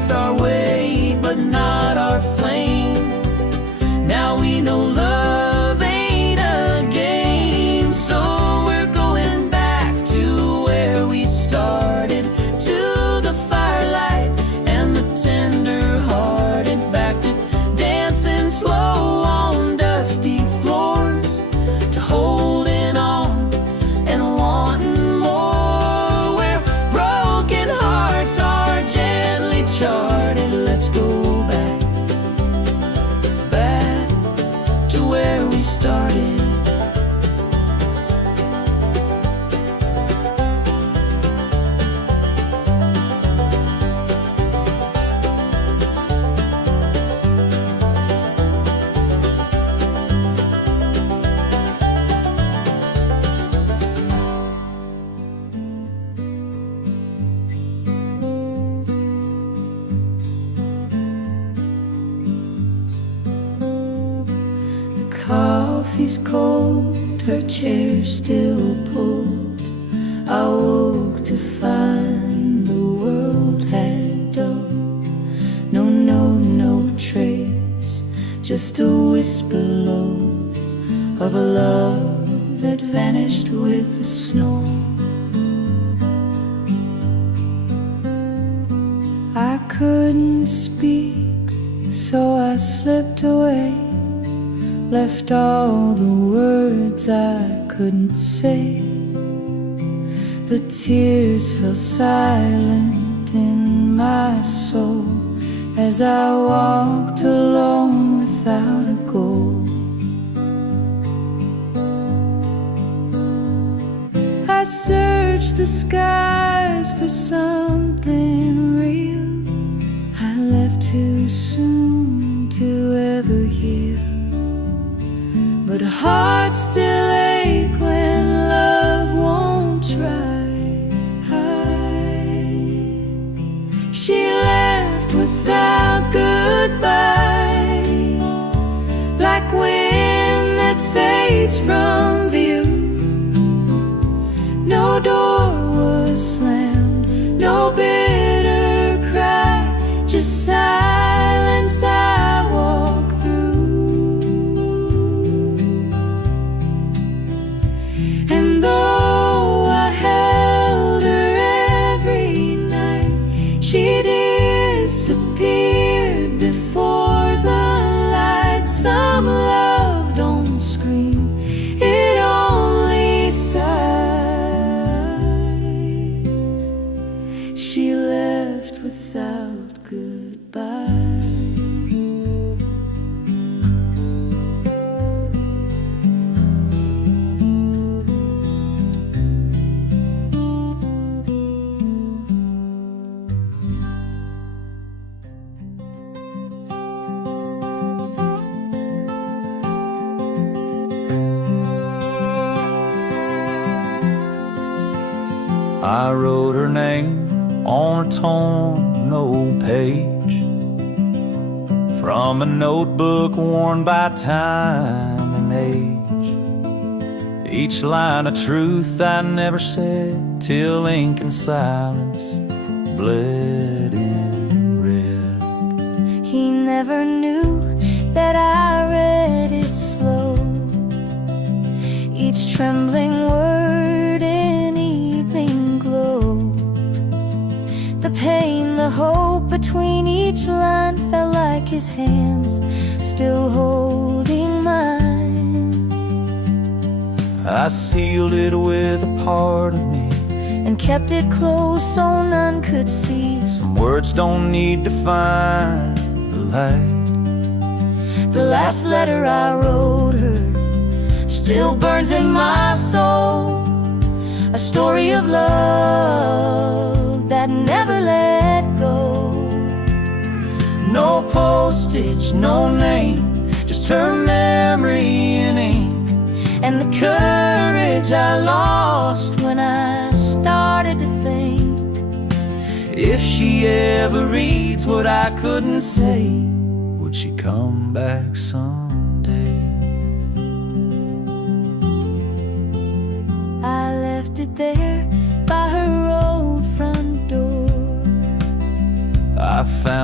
lost our way, but not our flame. Now we know love ain't a game, so we're going back to where we started, to the firelight and the tender-hearted, back to dancing slow on dusty floors, to holding on and wanting more, where broken hearts are gently charted. Let's go back, back to where we started. Coffee's cold, her chair still pulled. I woke to find the world had dulled. No note, no trace, just a whisper low of a love that vanished with the snow. I couldn't speak, so I slipped away, left all the words I couldn't say. The tears fell silent in my soul as I walked alone without a goal. I searched the skies for something real. I left too soon to ever heal, but hearts still ache when love won't try. She left without goodbye, like wind that fades from view. No door was slammed, no bitter cry, just silence I walk through. And though I held her every night, she disappeared before the light. Some love don't scream, it only sighs. She left without goodbye. I wrote her name on a torn old page from a notebook worn by time and age. Each line of truth I never said, till ink and silence bled in red. He never knew that I read it slow, each trembling word in evening glow. The pain, the hope between each line felt like his hands still holding mine. I sealed it with a part of me and kept it close so none could see. Some words don't need to find the light. The last letter I wrote her still burns in my soul, a story of love that never let go. No postage, no name, just her memory in ink, And the courage I lost when I started to think, if she ever reads what I couldn't say, would she come back someday? I left it there by her old front door. I found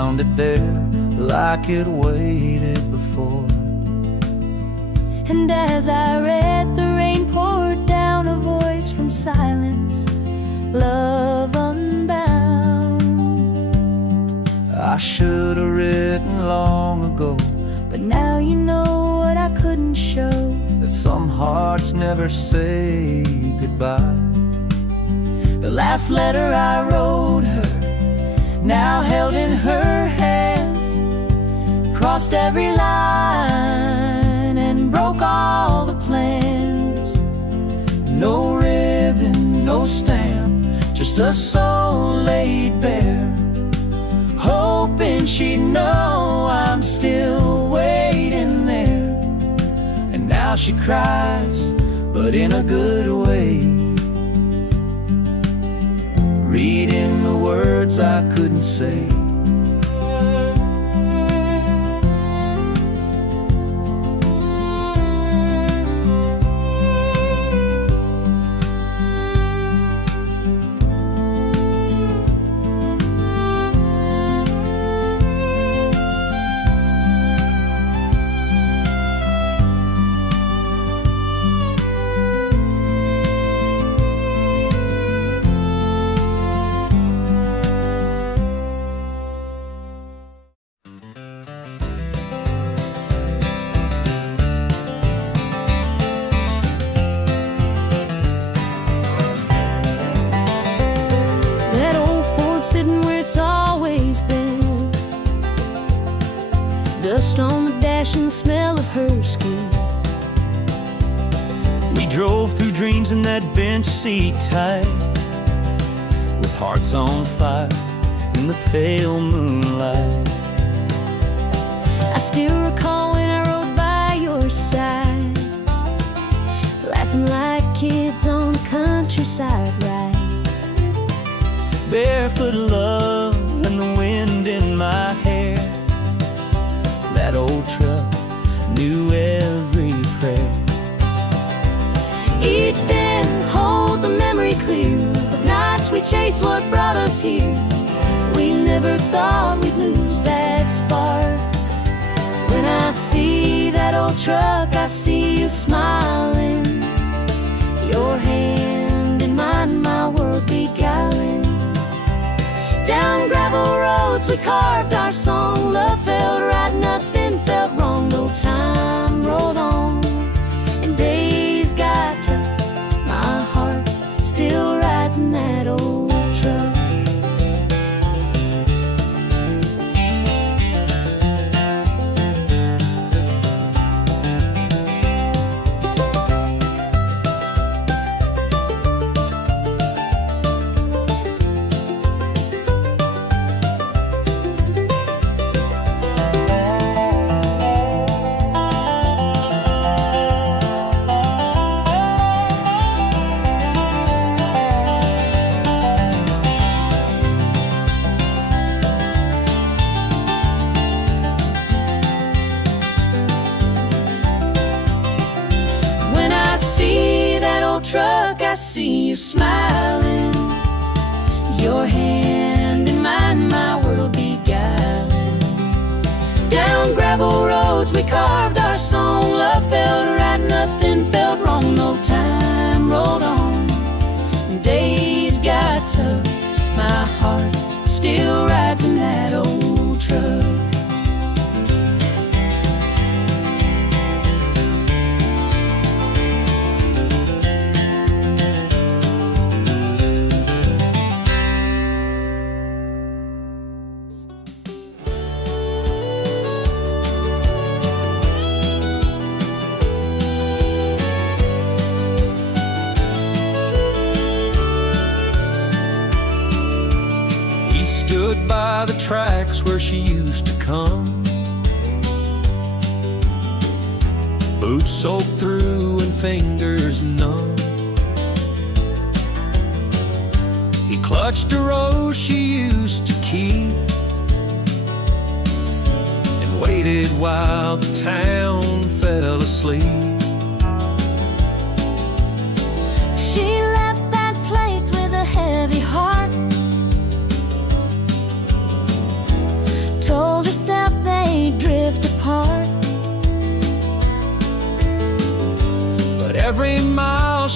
found it there like it waited before. And as I read, the rain poured down, a voice from silence, love unbound. I should have written long ago, but now you know what I couldn't show, that some hearts never say goodbye. the last letter I wrote her, now held in her hands, crossed every line and broke all the plans. No ribbon, no stamp, just a soul laid bare, hoping she'd know I'm still waiting there. And now she cries, but in a good way, reading the words I couldn't say. Dust on the dash and the smell of her skin. We drove through dreams in that bench seat tight, with hearts on fire in the pale moonlight. I still recall when I rode by your side, laughing like kids on the countryside ride. Barefoot love and the wind in my hair. That old truck knew every prayer. Each den holds a memory clear of nights we chased what brought us here. We never thought we'd lose that spark. When I see that old truck, I see you smiling, your hand in mine, my world beguiling. Down gravel roads we carved our song, love felt right, nothing felt wrong. No time rolled on and days got tough, my heart still rides in that old truck. Truck, I see you smiling, your hand in mine, my world beguiling. Down gravel roads we carved our song, love felt right, nothing felt wrong. No time rolled on, days got tough, my heart still rides in that old truck. Stood by the tracks where she used to come, boots soaked through and fingers numb. He clutched a rose she used to keep and waited while the town fell asleep. She left that place with a heavy heart,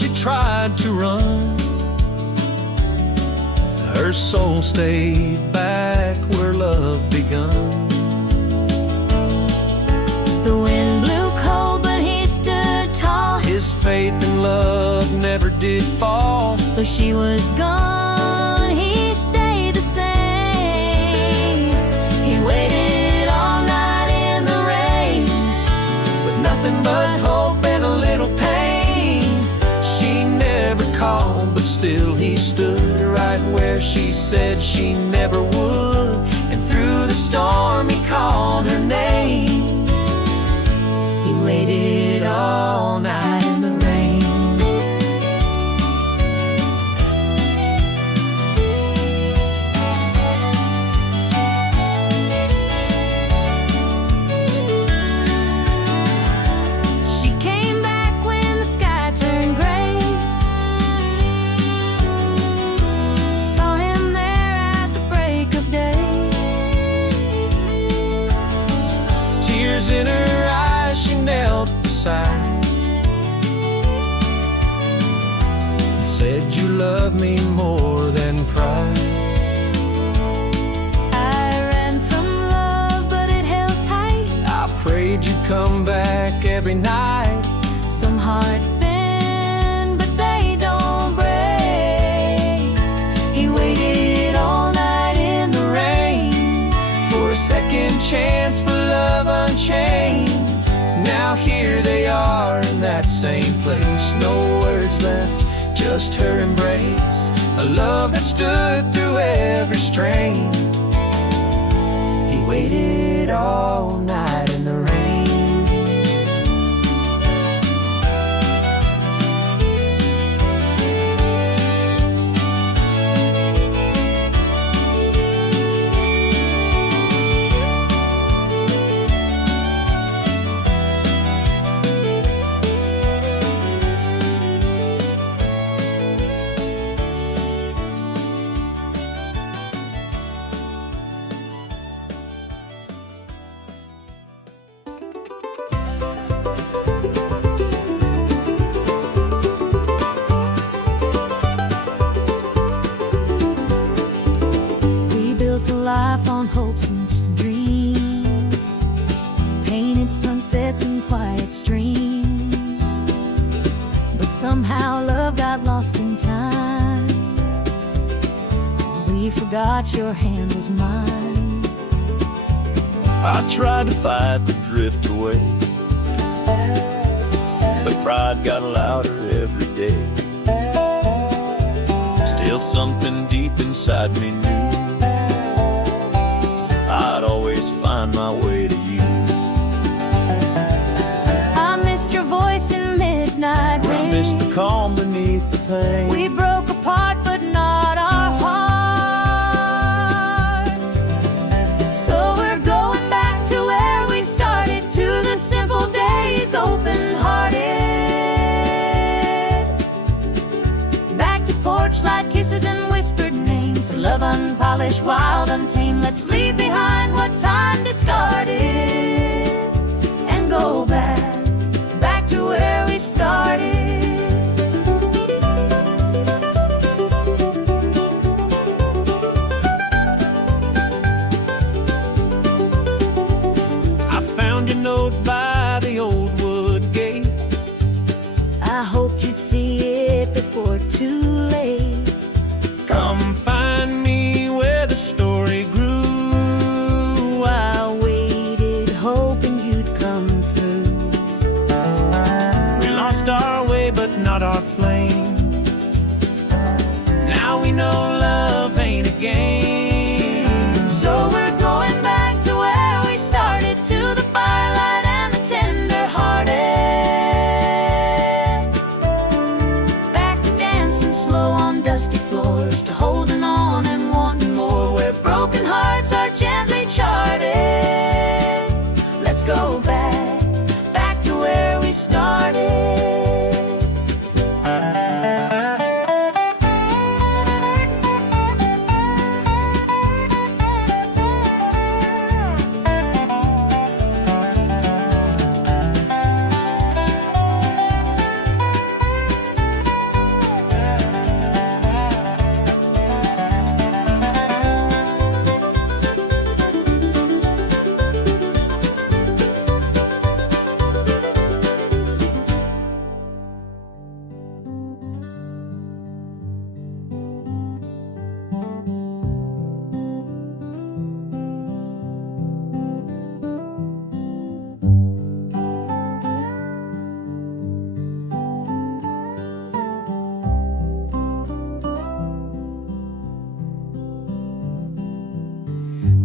she tried to run, her soul stayed back where love begun. The wind blew cold, but he stood tall. His faith and love never did fall. Though she was gone, he stayed the same. He waited all night in the rain, With nothing but hope and a little pain. She never called, but still he stood right where she said she never would. And through the storm he called her name. he waited all night in the rain. She came back when the sky turned gray. Saw him there at the break of day. Tears in her eyes, she knelt beside and said, "You love me more than pride." I ran from love, but it held tight. I prayed you'd come back every night. Some hearts bend, but they don't break. He waited all night in the rain For a second chance for love unchained. Now here they are in that same place. No words left, just her embrace. A love that stood through every strain. He waited all night in the rain. We built a life on hopes and dreams, painted sunsets and quiet streams. But somehow love got lost in time. We forgot your hand was mine. I tried to fight the drift away, but pride got louder every day. Still something deep inside me knew I'd always find my way to you. I missed your voice in midnight rain. I missed the calm beneath the pain. We broke apart, but not our heart. So we're going back to where we started, to the simple days, open-hearted. Back to porch light kisses and whispered names. Love unpolished, wild, untamed. Let's leave behind what time discarded and go back to where we started. I found your note by the old wood gate. I hoped you'd see it before too late. Come find me where the story grew. I waited, hoping you'd come through. We lost our way, but not our flame. Now we know love ain't a game. So we're going back to where we started, to the firelight and the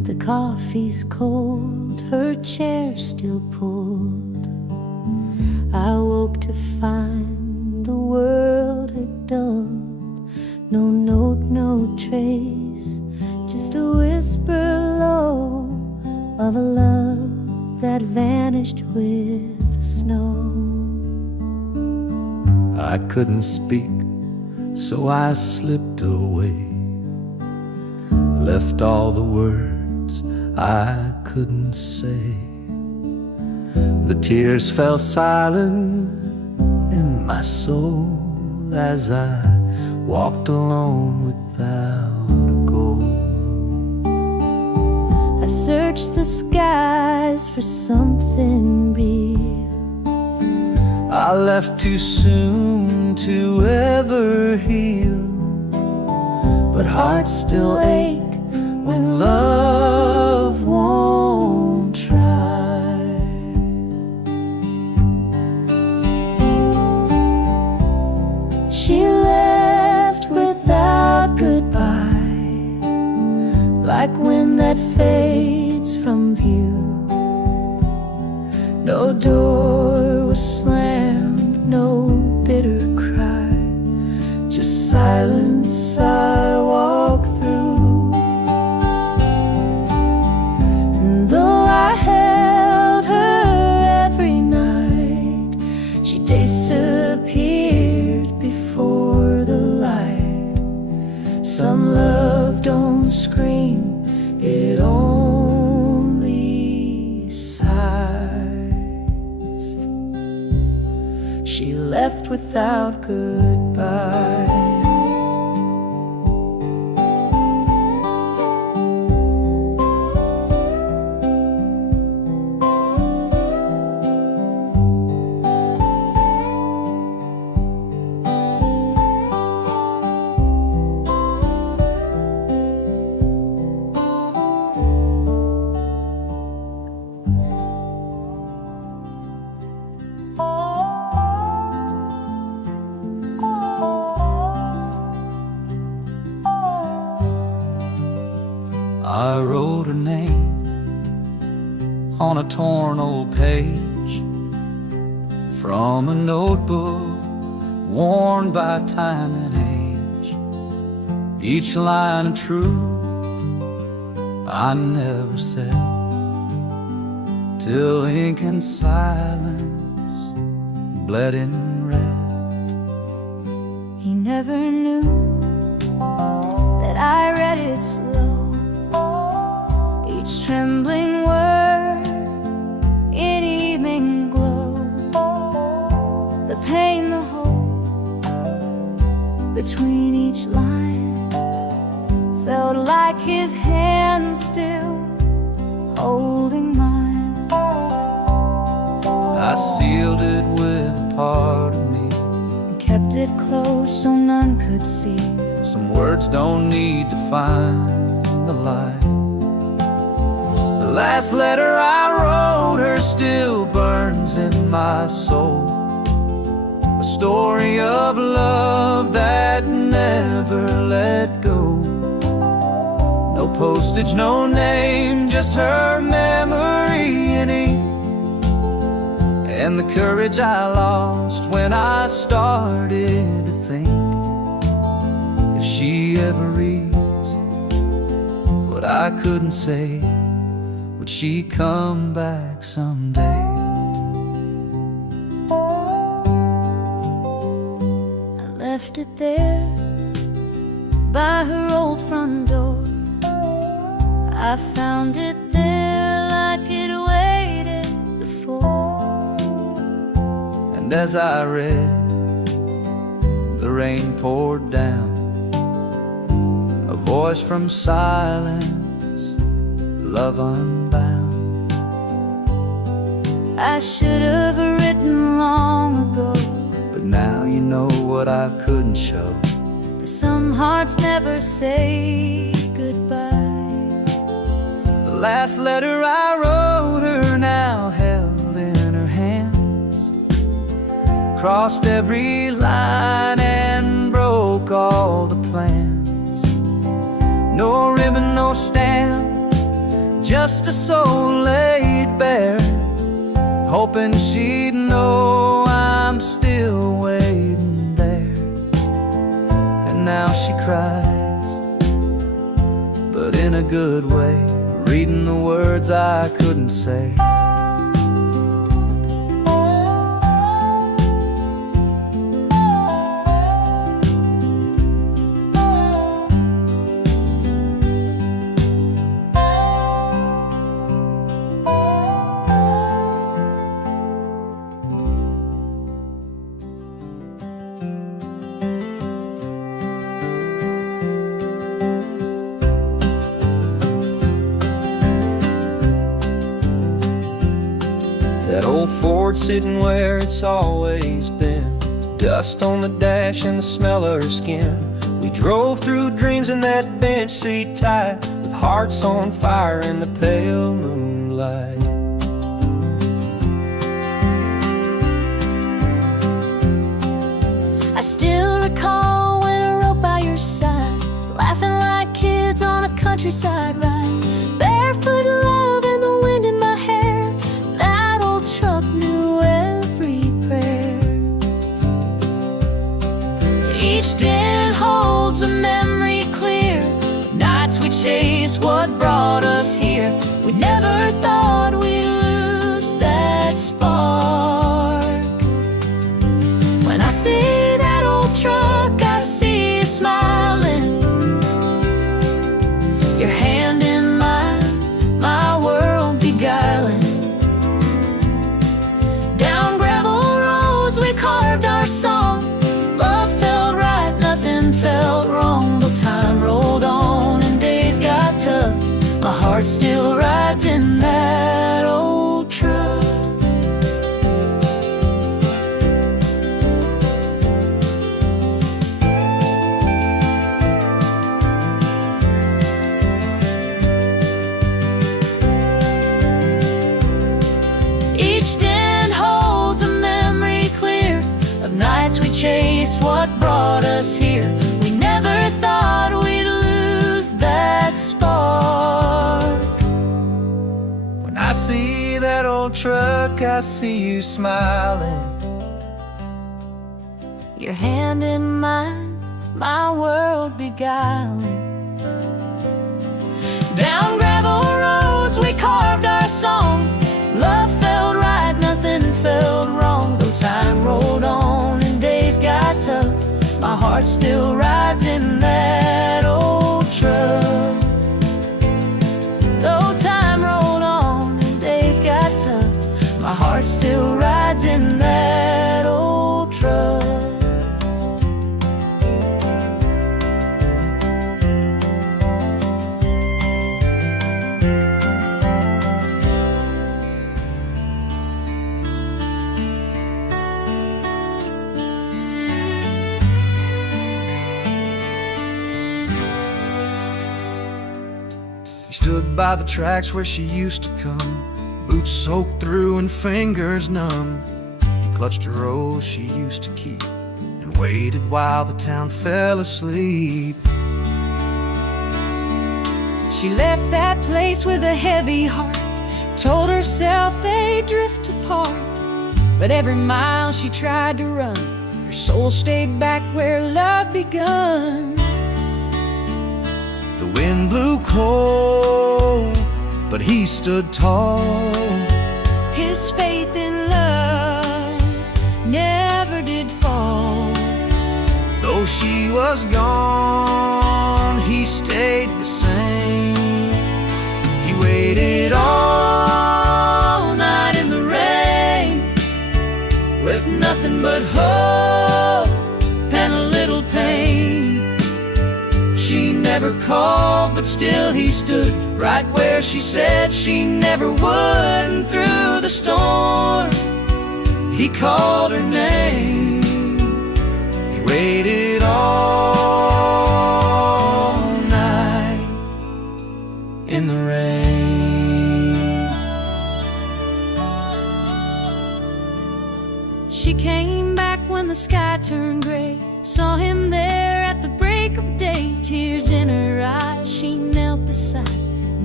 The coffee's cold, her chair still pulled. I woke to find the world had dulled. No note, no trace, just a whisper low of a love that vanished with the snow. I couldn't speak, so I slipped away, left all the words I couldn't say. The tears fell silent in my soul as I walked alone without a goal. I searched the skies for something real. I left too soon to ever heal, but hearts still ache when love won't try. She left without goodbye, like wind that fades from view. No door was slammed, no bitter cry, just silence I walk through. And though I held her every night, she disappeared before the light. Some love don't scream, it only sighs. She left without goodbye. I wrote her name on a torn old page from a notebook worn by time and age. Each line of truth I never said, till ink and silence bled in red. He never knew that I read it slow, each trembling word in evening glow. The pain, the hope between each line felt like his hand still holding mine. I sealed it with a part of me, And kept it close so none could see. some words don't need to find the light. The last letter I wrote her still burns in my soul, a story of love that never let go. No postage, no name, just her memory in ink, and the courage I lost when I started to think, if she ever reads what I couldn't say, would she come back someday? I left it there by her old front door. I found it there like it waited before. And as I read, the rain poured down, a voice from silence, love unbound. I should have written long ago, But now you know what I couldn't show. that some hearts never say goodbye. The last letter I wrote her now held in her hands, crossed every line and broke all the plans. No ribbon, no stamp, just a soul laid bare, hoping she'd know I'm still waiting there. And now she cries, but in a good way, reading the words I couldn't say. That old Ford sitting where it's always been, dust on the dash and the smell of her skin. We drove through dreams in that bench seat tight, with hearts on fire in the pale moonlight. I still recall when I rode by your side, laughing like kids on a countryside ride, barefoot love and the wind in my hair. That old truck knew every prayer. Each dent holds a memory clear of nights we chased what brought us here. We never thought we'd lose that spark. When I see that old truck, I see you smiling, your hand in mine, my world beguiling. Down gravel roads we carved our song, love felt right, nothing felt wrong. Though time rolled on and days got tough, my heart still rides in that old truck. Each dent holds a memory clear of nights we chased what brought us here. We never thought we'd lose that spark. When I see that old truck, I see you smiling, Your hand in mine, my world beguiling. Down gravel roads we carved our song, love felt right, nothing felt wrong. Though time rolled on and days got tough, my heart still rides in that old truck. Though time rolled on and days got tough, my heart still rides in that old truck. He stood by the tracks where she used to come, boots soaked through and fingers numb. He clutched a rose she used to keep and waited while the town fell asleep. She left that place with a heavy heart, told herself they'd drift apart. But every mile she tried to run, her soul stayed back where love begun. The wind blew cold, but he stood tall. His faith in love never did fall. Though she was gone, he stayed the same. He waited all night in the rain, With nothing but hope and a little pain. she never called, but still he stood right where she said she never would. And through the storm, he called her name. He waited all night in the rain. She came back when the sky turned gray, saw him there at the break of day. Tears in her eyes, she knelt beside and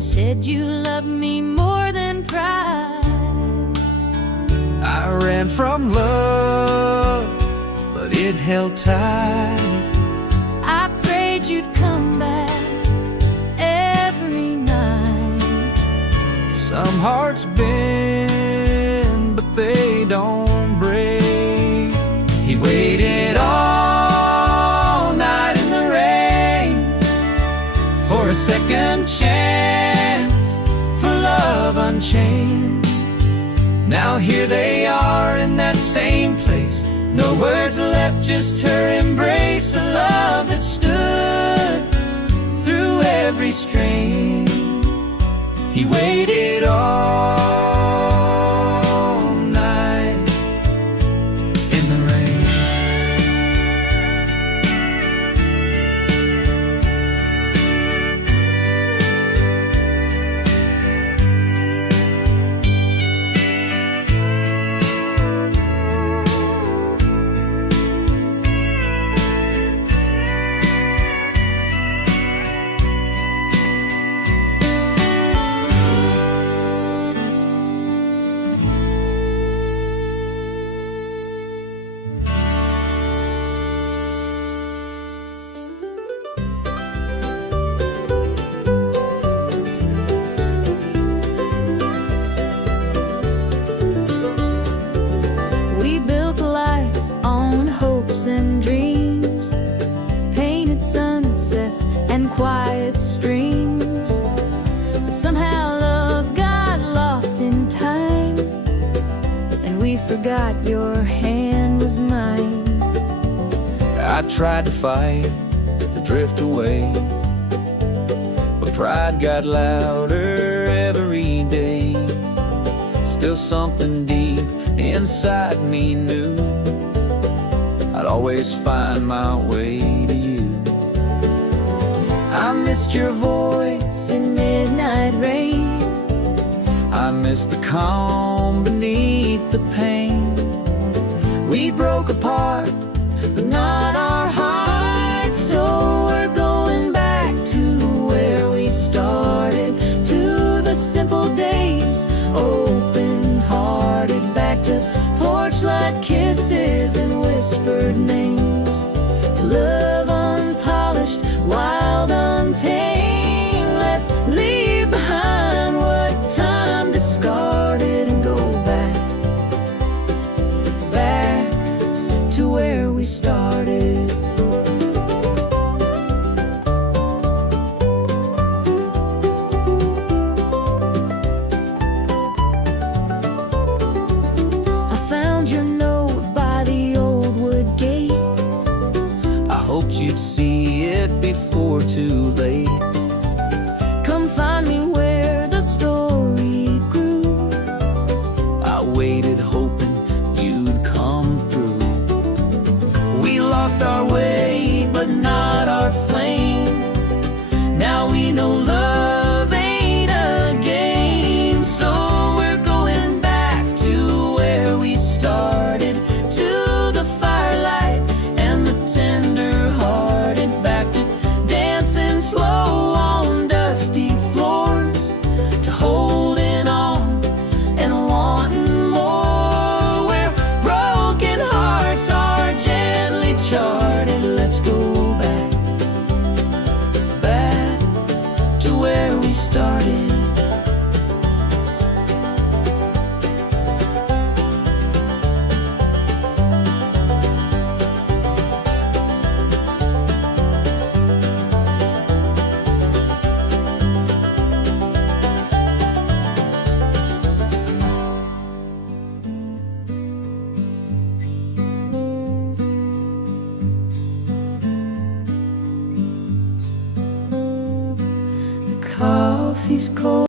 and said you loved me more than pride. I ran from love, but it held tight. I prayed you'd come back every night. Some hearts bend, but they don't break. He waited all night in the rain for a second chance, for love unchained. Now here they are in that same place. No words left, just her embrace. A love that stood through every strain. He waited all night in the rain. We built a life on hopes and dreams, painted sunsets and quiet streams. But somehow love got lost in time, and we forgot your hand was mine. I tried to fight the drift away, but pride got louder every day. Still something deep inside me knew I'd always find my way to you. I missed your voice in midnight rain. I miss the calm beneath the pain. We broke apart, but not our hearts. So we're going back to where we started, to the simple days, open-hearted, back to porch light kisses and whispered names, to love unpolished, wild, untamed. Let's leave behind what time discarded and go back, back to where we started. I found your note by the old wood gate. I hoped you'd see it before too late. Come find me where the story grew. I waited hoping you'd come through. We lost our way, but not our flame. Now we know love ain't a game. So we're going back to where we started, to the firelight and the tender-hearted, back to dancing slow on dusty floors, to holding on and wanting more, where broken hearts are gently charted. Let's go back, back to where we started. The coffee's cold.